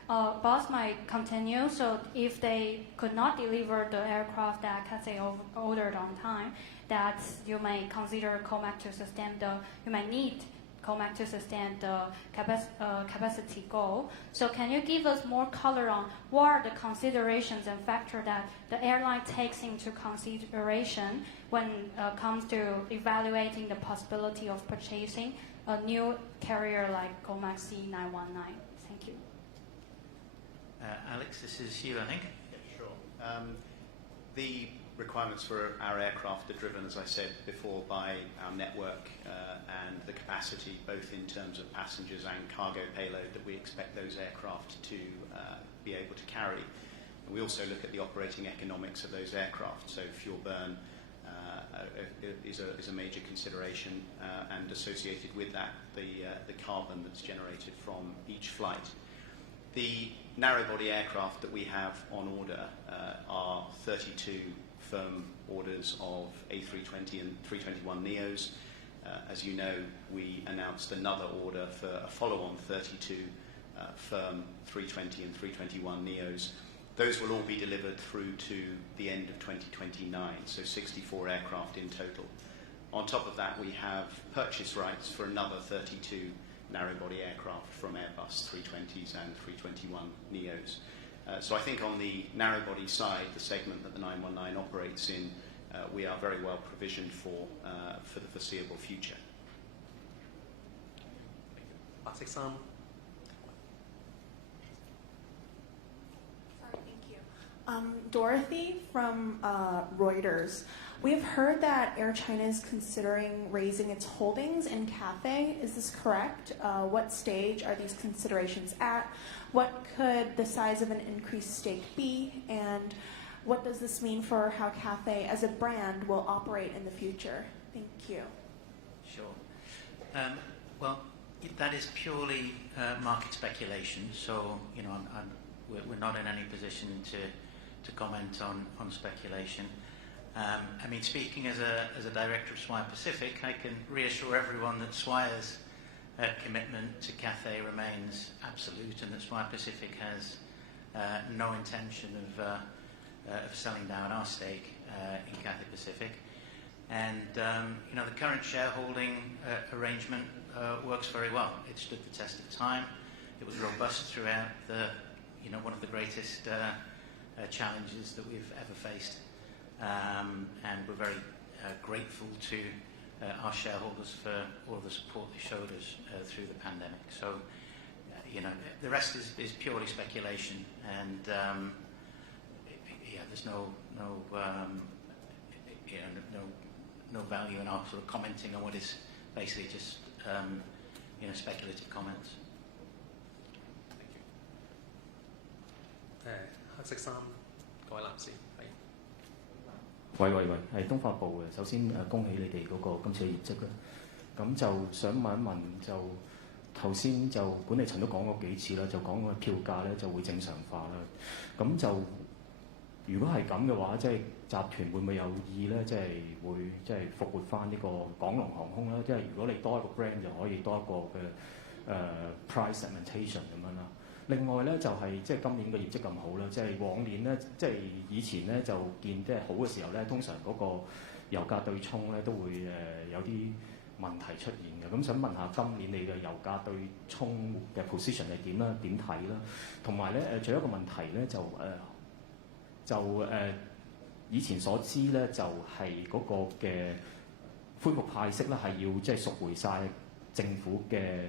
Airbus might continue, so if they could not deliver the aircraft that Cathay ordered on time, that you may consider COMAC to sustain you might need COMAC to sustain the capacity goal. So can you give us more color on what are the considerations and factors that the airline takes into consideration when it comes to evaluating the possibility of purchasing a new carrier like COMAC C919? Thank you. Alex, this is you, I think. Yeah, sure. The requirements for our aircraft are driven, as I said before, by our network and the capacity, both in terms of passengers and cargo payload, that we expect those aircraft to be able to carry. And we also look at the operating economics of those aircraft, so fuel burn is a major consideration, and associated with that, the carbon that's generated from each flight. The narrow-body aircraft that we have on order are 32 firm orders of A320 and 321neos. As you know, we announced another order for a follow-on 32 firm 320 and 321neos. Those will all be delivered through to the end of 2029, so 64 aircraft in total. On top of that, we have purchase rights for another 32 narrow-body aircraft from Airbus 320s and 321neos. So I think on the narrow-body side, the segment that the 919 operates in, we are very well provisioned for the foreseeable future. 白色衫。 Dorothy from Reuters. We've heard that Air China is considering raising its holdings in Cathay. Is this correct? What stage are these considerations at? What could the size of an increased stake be? And what does this mean for how Cathay as a brand will operate in the future? Thank you. Sure. Well, that is purely market speculation. So, we're not in any position to comment on speculation. I mean, speaking as a director of Swire Pacific, I can reassure everyone that Swire's commitment to Cathay remains absolute, and that Swire Pacific has no intention of selling down our stake in Cathay Pacific. And the current shareholding arrangement works very well. It stood the test of time. It was robust throughout one of the greatest challenges that we've ever faced. And we're very grateful to our shareholders for all the support they showed us through the pandemic. So, the rest is purely speculation, and there's no value in our sort of commenting on what is basically just speculative comments. Thank you. 黑色衫，各位男士，係。喂，係東發部嘅。首先恭喜你哋嗰個今次嘅業績啦。咁就想問一問，就頭先就管理層都講過幾次啦，就講個票價咧就會正常化啦。咁就如果係咁嘅話，即係集團會唔會有意咧，即係會即係復活翻呢個港龍航空啦？即係如果你多一個 brand 就可以多一個嘅price segmentation 咁樣啦。另外咧就係即係今年嘅業績咁好啦，即係往年咧即係以前咧就見即係好嘅時候咧，通常嗰個油價對沖咧都會有啲問題出現嘅。咁想問下今年你嘅油價對沖嘅 position 係點啦？點睇啦？同埋咧仲有一個問題咧以前所知咧就係嗰個嘅恢復派息咧係要即係贖回晒政府嘅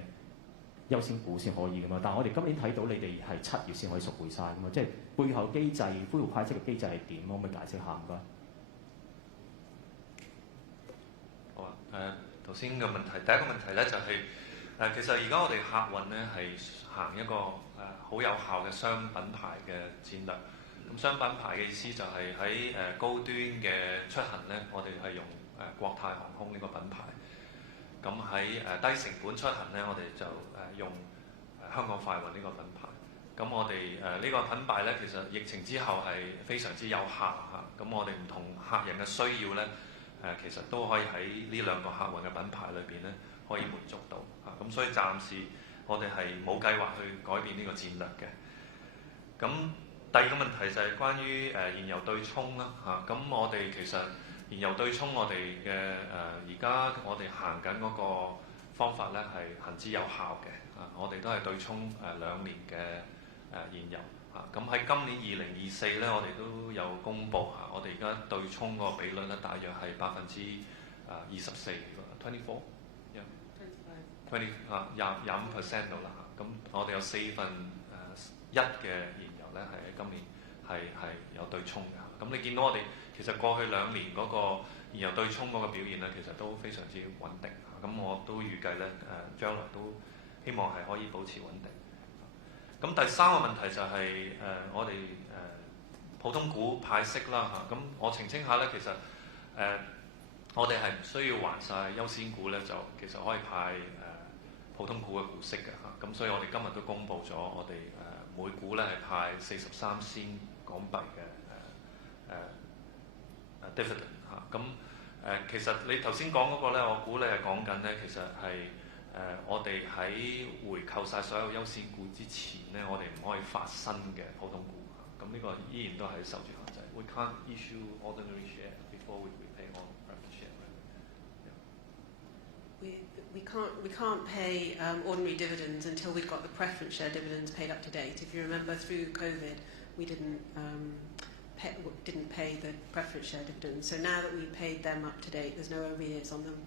優先股先可以噶嘛。但係我哋今年睇到你哋係7月先可以贖回晒噶嘛，即係背後機制恢復派息嘅機制係點？可唔可以解釋下？唔該。好啊，頭先嘅問題，第一個問題咧就係、其實而家我哋客運咧係行一個好有效嘅雙品牌嘅戰略。咁雙品牌嘅意思就係喺高端嘅出行咧，我哋係用國泰航空呢個品牌。咁喺低成本出行咧，我哋就用香港快運呢個品牌。咁我哋呢個品牌咧，其實疫情之後係非常之有效嚇。咁我哋唔同客人嘅需要咧，其實都可以喺呢兩個客運嘅品牌裏邊咧，可以滿足到嚇。咁所以暫時我哋係冇計劃去改變呢個戰略嘅。咁第二個問題就係關於燃油對沖啦嚇。咁我哋其實燃油對沖我哋嘅而家我哋行緊嗰個方法咧係行之有效嘅啊！我哋都係對沖2年嘅燃油啊！咁喺今年2024咧，我哋都有公布嚇，我哋而家對沖個比率咧，大約係24%，24%25%到啦嚇。咁我哋有1/4嘅燃油咧係喺今年係有對沖嘅。咁你見到我哋其實過去2年嗰個燃油對沖嗰個表現咧，其實都非常之穩定。咁我都預計咧將來都希望係可以保持穩定。咁第三個問題就係我哋普通股派息啦嚇。咁我澄清下咧，其實我哋係唔需要還晒優先股咧，就其實可以派普通股嘅股息嘅嚇。咁所以我哋今日都公布咗，我哋每股咧係派43仙港幣嘅dividend 嚇。咁其實你頭先講嗰個咧，我估你係講緊咧，其實係我哋喺回購晒所有優先股之前咧，我哋唔可以發新嘅普通股。咁呢個依然都係受住限制。We can't issue ordinary share before we pay all preference share. We can't pay ordinary dividends until we've got the preference share dividends paid up to date. If you remember, through COVID, we didn't pay the preference share dividends. So now that we paid them up to date, there's no arrears on them.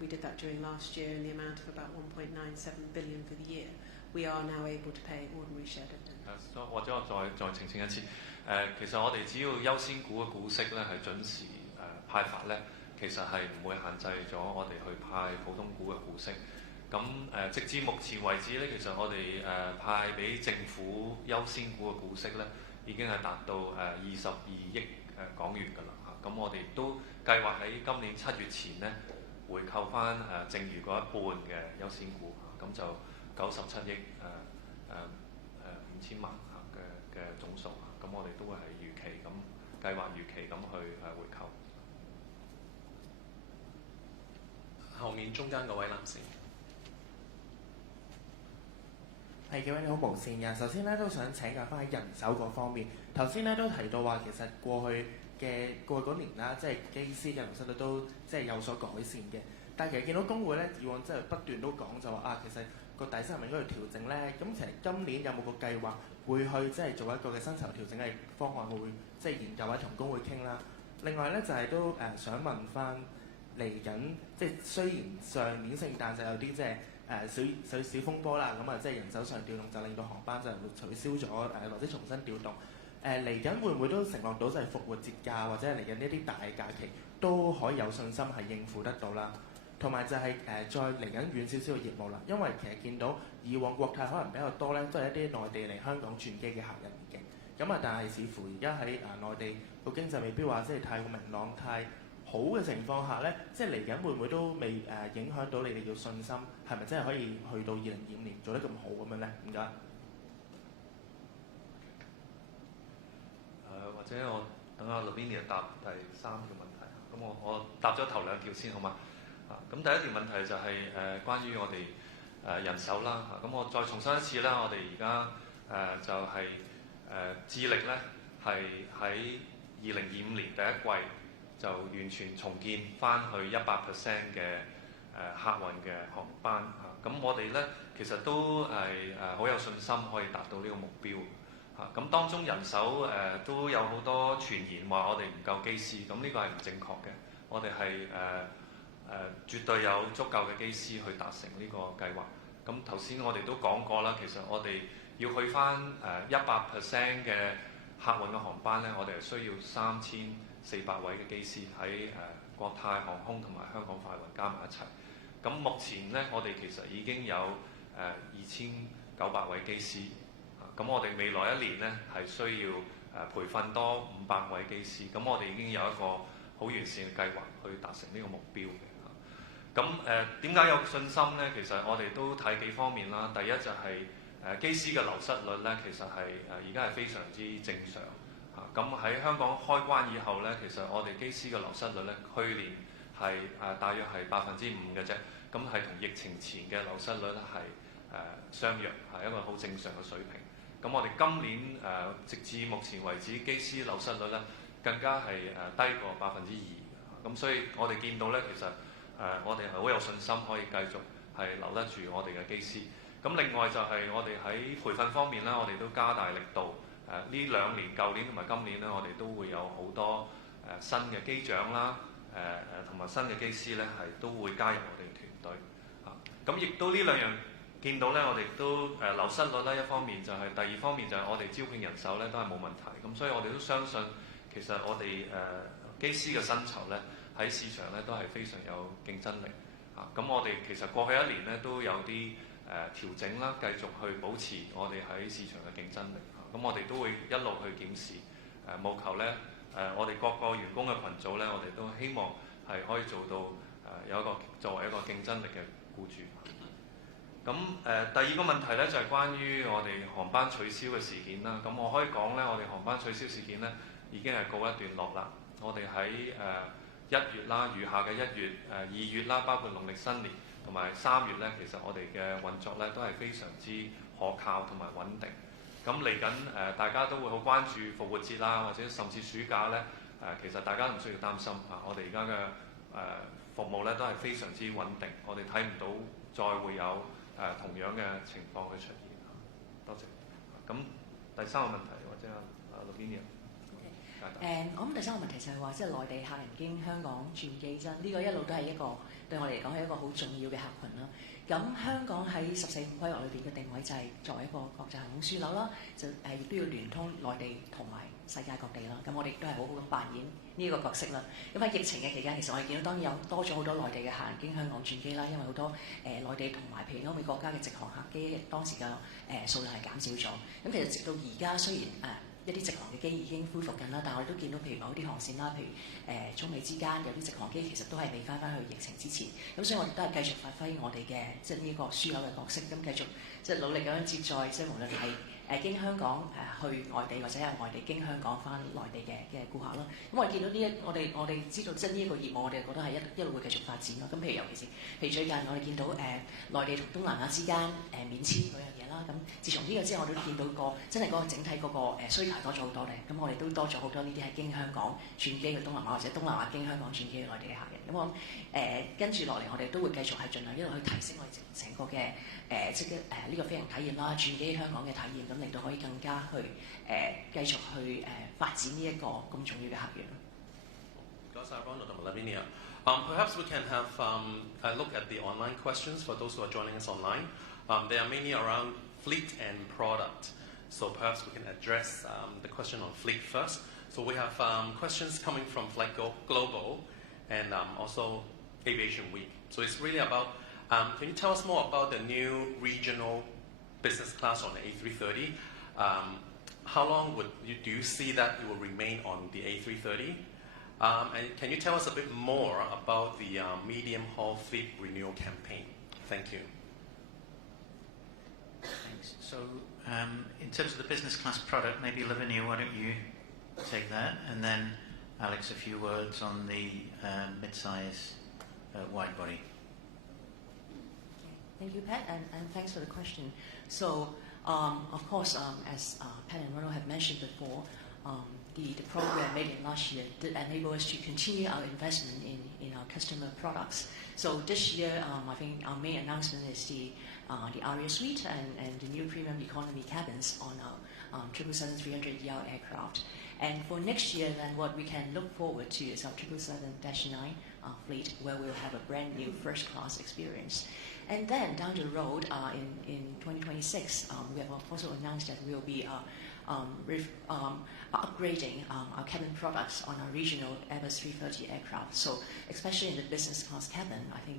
We did that during last year in the amount of about 1.97 billion for the year. We are now able to pay ordinary share dividends. 或者我再澄清一次，其實我哋只要優先股嘅股息咧係準時派發咧，其實係唔會限制咗我哋去派普通股嘅股息。咁直至目前為止咧，其實我哋派俾政府優先股嘅股息咧，已經係達到22億港元㗎啦嚇。咁我哋都計劃喺今年7月前咧回購翻剩餘嗰一半嘅優先股，咁就97億5,000萬嘅總數。咁我哋都會係預期咁計劃預期咁去回購。後面中間嗰位男士。係幾位你好，無線嘅。首先咧都想請教翻喺人手嗰方面，頭先咧都提到話其實過去嗰年啦，即係機師嘅流失率都即係有所改善嘅。但係其實見到工會咧以往即係不斷都講就話其實個底薪係咪應該去調整咧？咁其實今年有冇個計劃會去即係做一個嘅薪酬調整嘅方案，會即係研究或者同工會傾啦。另外咧就係都想問翻嚟緊，即係雖然上年聖誕就有啲即係小風波啦，咁即係人手上調動就令到航班就取消咗或者重新調動。嚟緊會唔會都承諾到就係復活節假或者係嚟緊呢啲大假期都可以有信心係應付得到啦？同埋就係再嚟緊遠少少嘅業務啦，因為其實見到以往國泰可能比較多咧，都係一啲內地嚟香港轉機嘅客人嚟嘅。咁但係似乎而家喺內地個經濟未必話即係太過明朗、太好嘅情況下咧，即係嚟緊會唔會都未影響到你哋嘅信心？係咪真係可以去到2025年做得咁好咁樣咧？唔該。或者我等阿 Lavinia 答第3條問題。咁我答咗頭2條先好嘛？咁第一條問題就係關於我哋人手啦。咁我再重申一次啦，我哋而家就係致力咧係喺2025年第一季就完全重建翻去100% 嘅客運嘅航班。咁我哋咧其實都係好有信心可以達到呢個目標。咁當中人手都有好多傳言話我哋唔夠機師，咁呢個係唔正確嘅。我哋係絕對有足夠嘅機師去達成呢個計劃。咁頭先我哋都講過啦，其實我哋要去翻100% 嘅客運嘅航班呢，我哋係需要3400位嘅機師喺國泰航空同埋香港快運加埋一齊。咁目前呢，我哋其實已經有2900位機師。咁我哋未來一年呢，係需要培訓多500位機師。咁我哋已經有一個好完善嘅計劃去達成呢個目標嘅。咁點解有信心呢？其實我哋都睇幾方面啦。第一就係機師嘅流失率呢，其實係而家係非常之正常。咁喺香港開關以後呢，其實我哋機師嘅流失率呢，去年係大約係5%嘅啫。咁係同疫情前嘅流失率係相若，係一個好正常嘅水平。咁我哋今年直至目前為止，機師流失率呢更加係低過2%。咁所以我哋見到呢，其實我哋係好有信心可以繼續係留得住我哋嘅機師。咁另外就係我哋喺培訓方面啦，我哋都加大力度。呢2年，舊年同埋今年呢，我哋都會有好多新嘅機長啦，同埋新嘅機師呢，係都會加入我哋團隊。咁亦都呢兩樣見到呢，我哋都流失率呢，一方面就係、第二方面就係我哋招聘人手呢，都係冇問題。咁所以我哋都相信其實我哋機師嘅薪酬呢，喺市場咧都係非常有競爭力。咁我哋其實過去一年咧都有啲調整啦，繼續去保持我哋喺市場嘅競爭力。咁我哋都會一路去檢視，務求咧我哋各個員工嘅群組咧，我哋都希望係可以做到有一個作為一個競爭力嘅僱主。咁第二個問題咧就係關於我哋航班取消嘅事件啦。咁我可以講咧，我哋航班取消事件咧已經係告一段落啦。我哋喺1月啦，餘下嘅1月、2月啦，包括農曆新年同埋3月咧，其實我哋嘅運作咧都係非常之可靠同埋穩定。咁嚟緊大家都會好關注復活節啦，或者甚至暑假咧其實大家唔需要擔心我哋而家嘅服務咧都係非常之穩定，我哋睇唔到再會有同樣嘅情況去出現。多謝。咁第三個問題或者Lavinia。我諗第三個問題就係話，即係內地客人經香港轉機啫，呢個一路都係一個對我哋嚟講係一個好重要嘅客群啦。咁香港喺14五規劃裏邊嘅定位就係作為一個國際航空樞紐啦，就亦都要聯通內地同埋世界各地啦。咁我哋亦都係好好咁扮演呢一個角色啦。咁喺疫情嘅期間，其實我哋見到當然有多咗好多內地嘅客人經香港轉機啦，因為好多內地同埋譬如歐美國家嘅直航客機當時嘅數量係減少咗。咁其實直到而家雖然一啲直航嘅機已經恢復緊啦，但係我哋都見到譬如某啲航線啦，譬如中美之間有啲直航機其實都係未翻去疫情之前，咁所以我哋都係繼續發揮我哋嘅即係呢個樞紐嘅角色，咁繼續即係努力咁樣接載，即係無論係經香港去外地或者係外地經香港翻內地嘅顧客啦。咁我哋見到我哋知道即係呢一個業務，我哋覺得係一路會繼續發展咯。咁譬如尤其是譬如最近我哋見到內地同東南亞之間免簽嗰樣嘢啦，咁自從呢個之後，我哋都見到真係嗰個整體嗰個需求多咗好多咧。咁我哋都多咗好多呢啲係經香港轉機去東南亞或者東南亞經香港轉機去內地嘅客人。咁我諗跟住落嚟，我哋都會繼續係盡量一路去提升我哋成個嘅即係呢個飛行體驗啦，轉機香港嘅體驗，咁令到可以更加去繼續去發展呢一個咁重要嘅客源。Perhaps we can have a look at the online questions for those who are joining us online. They are mainly around fleet and product. So perhaps we can address the question on fleet first. So we have questions coming from Flight Global and also Aviation Week. So it's really about, can you tell us more about the new regional business class on the A330? How long do you see that it will remain on the A330? And can you tell us a bit more about the medium-haul fleet renewal campaign? Thank you. Thanks. So in terms of the business class product, maybe Lavinia, why don't you take that? And then Alex, a few words on the mid-size wide body. Thank you, Pat, and thanks for the question. So, of course, as Pat and Ronald have mentioned before, the program made in last year did enable us to continue our investment in our customer products. So this year, I think our main announcement is the Aria Suite and the new premium economy cabins on our 777-300ER aircraft. And for next year, then what we can look forward to is our 777-9 fleet, where we'll have a brand new first-class experience. And then down the road, in 2026, we have also announced that we'll be upgrading our cabin products on our regional Airbus 330 aircraft. So, especially in the business class cabin, I think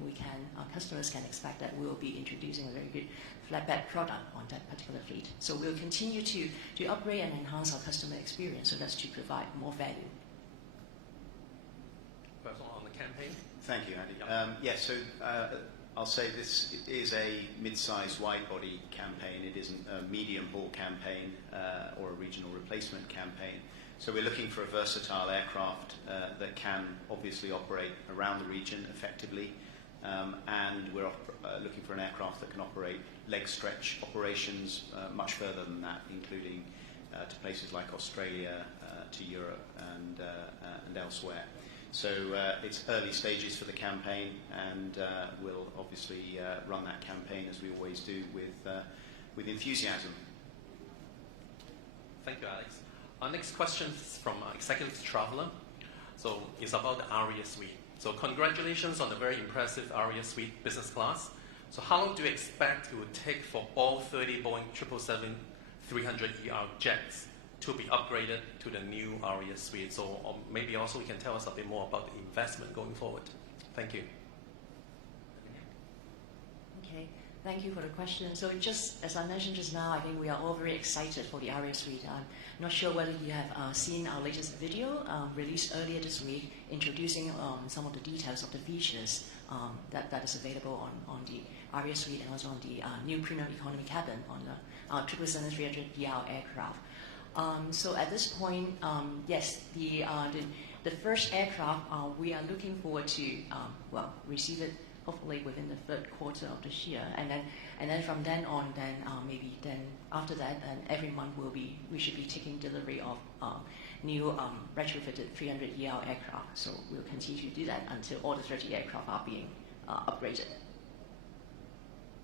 our customers can expect that we'll be introducing a very good flatbed product on that particular fleet. So we'll continue to upgrade and enhance our customer experience so that's to provide more value. First on the campaign. Thank you, Andy. Yes, so I'll say this is a mid-size wide-body campaign. It isn't a medium-haul campaign or a regional replacement campaign. So we're looking for a versatile aircraft that can obviously operate around the region effectively, and we're looking for an aircraft that can operate leg stretch operations much further than that, including to places like Australia, to Europe, and elsewhere. So it's early stages for the campaign, and we'll obviously run that campaign as we always do with enthusiasm. Thank you, Alex. Our next question is from Executive Traveller. So it's about the Aria Suite. So congratulations on the very impressive Aria Suite business class. So how long do you expect it would take for all 30 Boeing 777-300ER jets to be upgraded to the new Aria Suite? So or maybe also you can tell us a bit more about the investment going forward. Thank you. Okay, thank you for the question. So just as I mentioned just now, I think we are all very excited for the Aria Suite. I'm not sure whether you have seen our latest video released earlier this week, introducing some of the details of the features that is available on the Aria Suite and also on the new premium economy cabin on the 777-300ER aircraft. So at this point, yes, the first aircraft, we are looking forward to receive it hopefully within the third quarter of this year, and then from then on, maybe then after that, and every month we should be taking delivery of new retrofitted 300ER aircraft. So we'll continue to do that until all the 30 aircraft are being upgraded.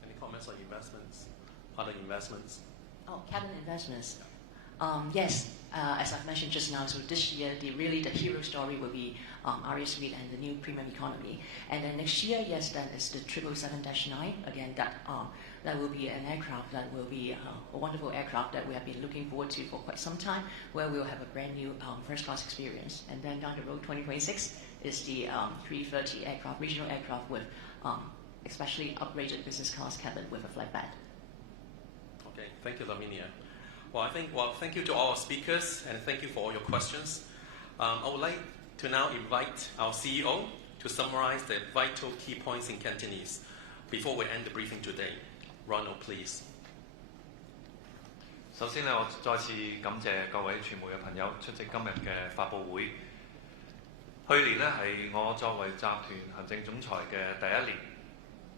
Any comments on investments? Other investments? Oh, cabin investments. Yes, as I've mentioned just now, so this year the hero story will be Aria Suite and the new premium economy. And then next year, yes, then is the 777-9. Again, that will be an aircraft that will be a wonderful aircraft that we have been looking forward to for quite some time, where we'll have a brand new first-class experience. And then down the road, 2026 is the 330 aircraft, regional aircraft with especially upgraded business class cabin with a flight bed. Okay, thank you, Lavinia. Thank you to all our speakers, and thank you for all your questions. I would like to now invite our CEO to summarize the vital key points in Cantonese before we end the briefing today. Ronald, please. 首先咧，我再次感謝各位傳媒嘅朋友出席今日嘅發佈會。去年咧係我作為集團行政總裁嘅第一年，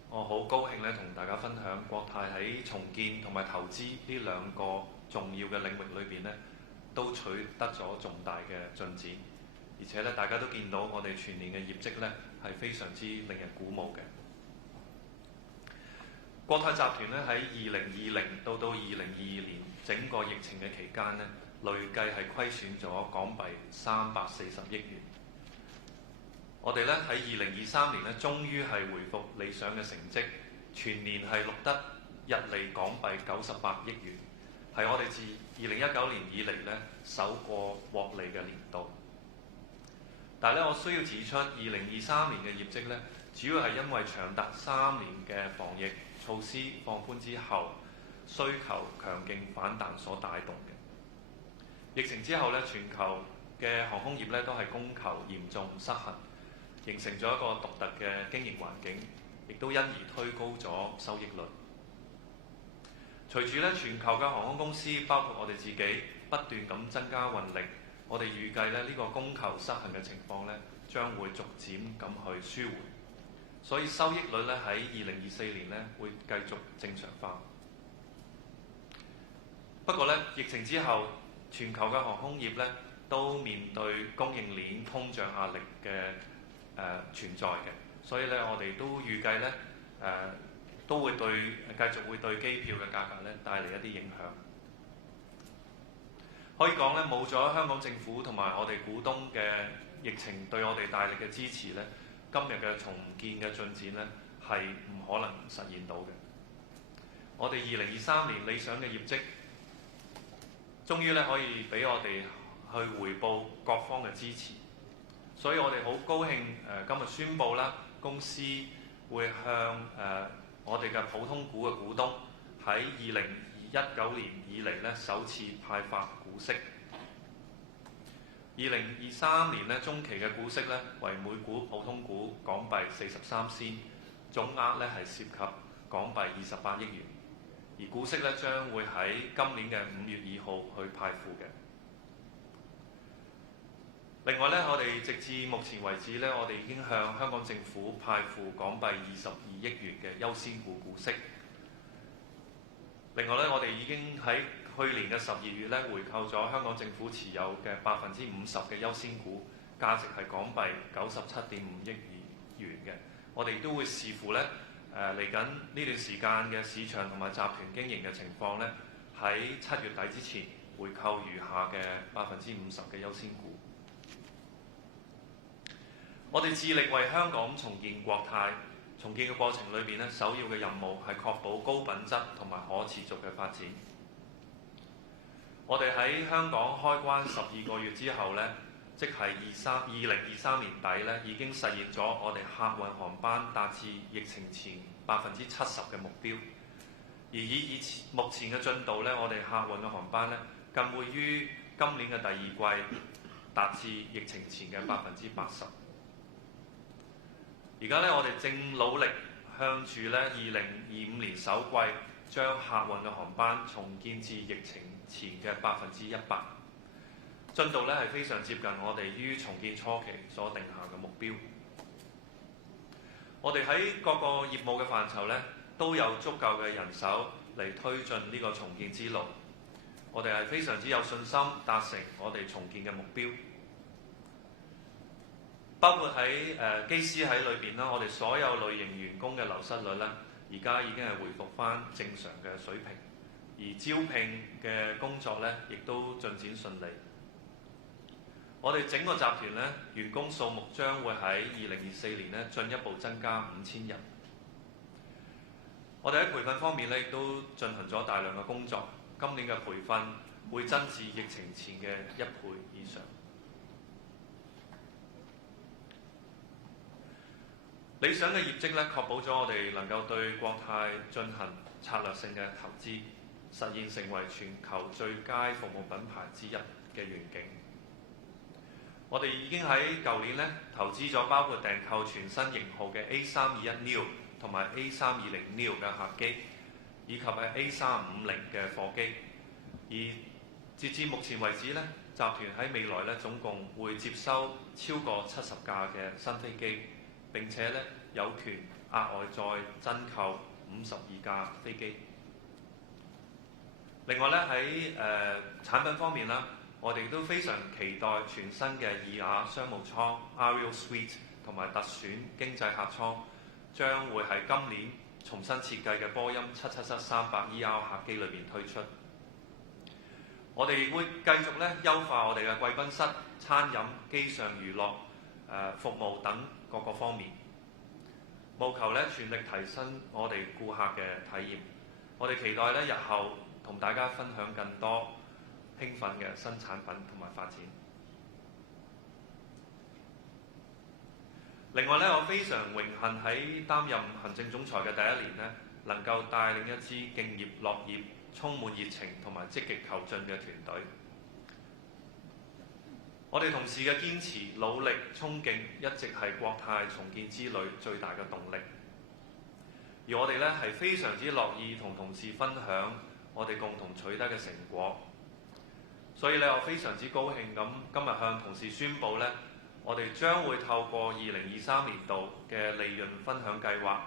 我好高興咧同大家分享國泰喺重建同埋投資呢兩個重要嘅領域裏邊咧，都取得咗重大嘅進展，而且咧大家都見到我哋全年嘅業績咧係非常之令人鼓舞嘅。國泰集團咧喺2020到2022年整個疫情嘅期間咧，累計係虧損咗港幣340億元。我哋咧喺2023年咧，終於係回復理想嘅成績，全年係錄得日利港幣98億元，係我哋自2019年以嚟咧首個獲利嘅年度。但係咧，我需要指出，2023年嘅業績咧，主要係因為長達3年嘅防疫措施放寬之後，需求強勁反彈所帶動嘅。疫情之後咧，全球嘅航空業咧都係供求嚴重失衡，形成咗一個獨特嘅經營環境，亦都因而推高咗收益率。隨住咧全球嘅航空公司，包括我哋自己不斷咁增加運力，我哋預計咧呢個供求失衡嘅情況咧將會逐漸咁去舒緩。所以收益率咧喺2024年咧會繼續正常化。不過咧，疫情之後，全球嘅航空業咧都面對供應鏈通脹壓力嘅存在嘅，所以咧我哋都預計咧都會繼續會對機票嘅價格咧帶嚟一啲影響。可以講咧，冇咗香港政府同埋我哋股東嘅疫情對我哋大力嘅支持咧，今日嘅重建嘅進展呢，係唔可能實現到嘅。我哋2023年理想嘅業績，終於咧可以俾我哋去回報各方嘅支持，所以我哋好高興今日宣布啦，公司會向我哋嘅普通股嘅股東喺2019年以嚟咧首次派發股息。2023年咧中期嘅股息咧為每股普通股港幣43仙，總額咧係涉及港幣28億元，而股息咧將會喺今年嘅5月2號去派付嘅。另外咧，我哋直至目前為止咧，我哋已經向香港政府派付港幣22億元嘅優先股股息。另外咧，我哋已經喺去年嘅12月咧回購咗香港政府持有嘅50%嘅優先股，價值係港幣97.5億元嘅。我哋都會視乎咧嚟緊呢段時間嘅市場同埋集團經營嘅情況咧，喺7月底之前回購餘下嘅50%嘅優先股。我哋致力為香港重建國泰。重建嘅過程裏邊咧，首要嘅任務係確保高品質同埋可持續嘅發展。我哋喺香港開關12個月之後咧，即係2023年底咧，已經實現咗我哋客運航班達至疫情前70%嘅目標。而以目前嘅進度咧，我哋客運嘅航班咧，更會於今年嘅第二季達至疫情前嘅80%。而家咧，我哋正努力向住咧2025年首季將客運嘅航班重建至疫情前嘅100%，進度咧係非常接近我哋於重建初期所定下嘅目標。我哋喺各個業務嘅範疇咧都有足夠嘅人手嚟推進呢個重建之路。我哋係非常之有信心達成我哋重建嘅目標。包括喺機師喺裏邊啦，我哋所有類型員工嘅流失率咧，而家已經係回復翻正常嘅水平，而招聘嘅工作咧，亦都進展順利。我哋整個集團咧，員工數目將會喺2024年咧進一步增加5000人。我哋喺培訓方面咧，亦都進行咗大量嘅工作。今年嘅培訓會增至疫情前嘅1倍以上。理想嘅業績咧，確保咗我哋能夠對國泰進行策略性嘅投資，實現成為全球最佳服務品牌之一嘅願景。我哋已經喺舊年咧投資咗包括訂購全新型號嘅 A321neo 同埋 A320neo 嘅客機，以及係 A350嘅貨機。而截至目前為止咧，集團喺未來咧總共會接收超過70架嘅新飛機。並且咧有權額外再增購52架飛機。另外咧喺產品方面啦，我哋都非常期待全新嘅2雅商務艙 Aerial Suite 同埋特選經濟客艙，將會喺今年重新設計嘅波音777-300ER 客機裏邊推出。我哋會繼續咧優化我哋嘅貴賓室、餐飲、機上娛樂、服務等各個方面，務求咧全力提升我哋顧客嘅體驗。我哋期待咧日後同大家分享更多興奮嘅新產品同埋發展。另外咧，我非常榮幸喺擔任行政總裁嘅第一年咧，能夠帶領一支敬業樂業、充滿熱情同埋積極求進嘅團隊。我哋同事嘅堅持、努力、衝勁，一直係國泰重建之旅最大嘅動力。而我哋咧係非常之樂意同同事分享我哋共同取得嘅成果。所以咧，我非常之高興咁今日向同事宣布咧，我哋將會透過2023年度嘅利潤分享計劃，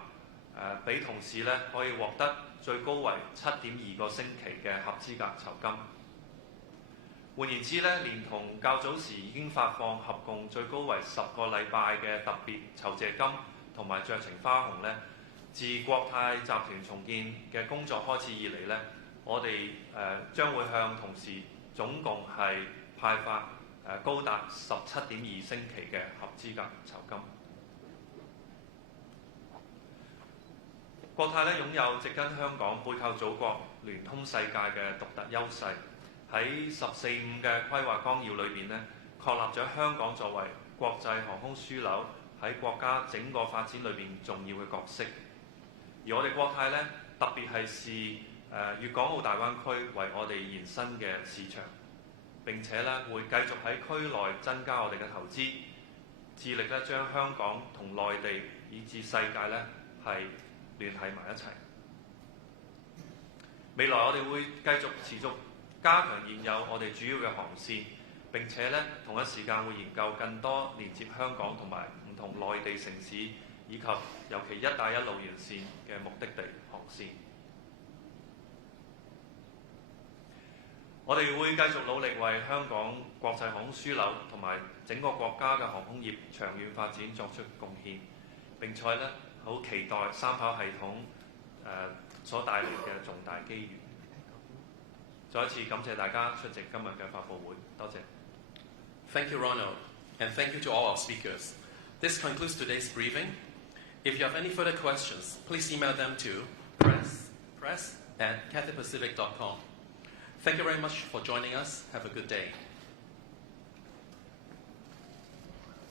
俾同事咧可以獲得最高為7.2個星期嘅合資格酬金。換言之咧，連同較早時已經發放合共最高為10個禮拜嘅特別酬謝金同埋酌情花紅咧，自國泰集團重建嘅工作開始以嚟咧，我哋將會向同事總共係派發高達17.2星期嘅合資格酬金。國泰咧擁有植根香港、背靠祖國、聯通世界嘅獨特優勢。喺十四五嘅規劃綱要裏邊咧，確立咗香港作為國際航空樞紐喺國家整個發展裏邊重要嘅角色。而我哋國泰咧，特別係視粵港澳大灣區為我哋延伸嘅市場，並且咧會繼續喺區內增加我哋嘅投資，致力咧將香港同內地以至世界咧係聯繫埋一齊。未來我哋會繼續持續加強現有我哋主要嘅航線，並且咧同一時間會研究更多連接香港同埋唔同內地城市，以及尤其一帶一路沿線嘅目的地航線。我哋會繼續努力為香港國際航空樞紐同埋整個國家嘅航空業長遠發展作出貢獻。並且咧好期待三跑系統所帶嚟嘅重大機遇。再一次感謝大家出席今日嘅發佈會，多謝。Thank you, Ronald, and thank you to all our speakers. This concludes today's briefing. If you have any further questions, please email them to press@cathaypacific.com. Thank you very much for joining us. Have a good day.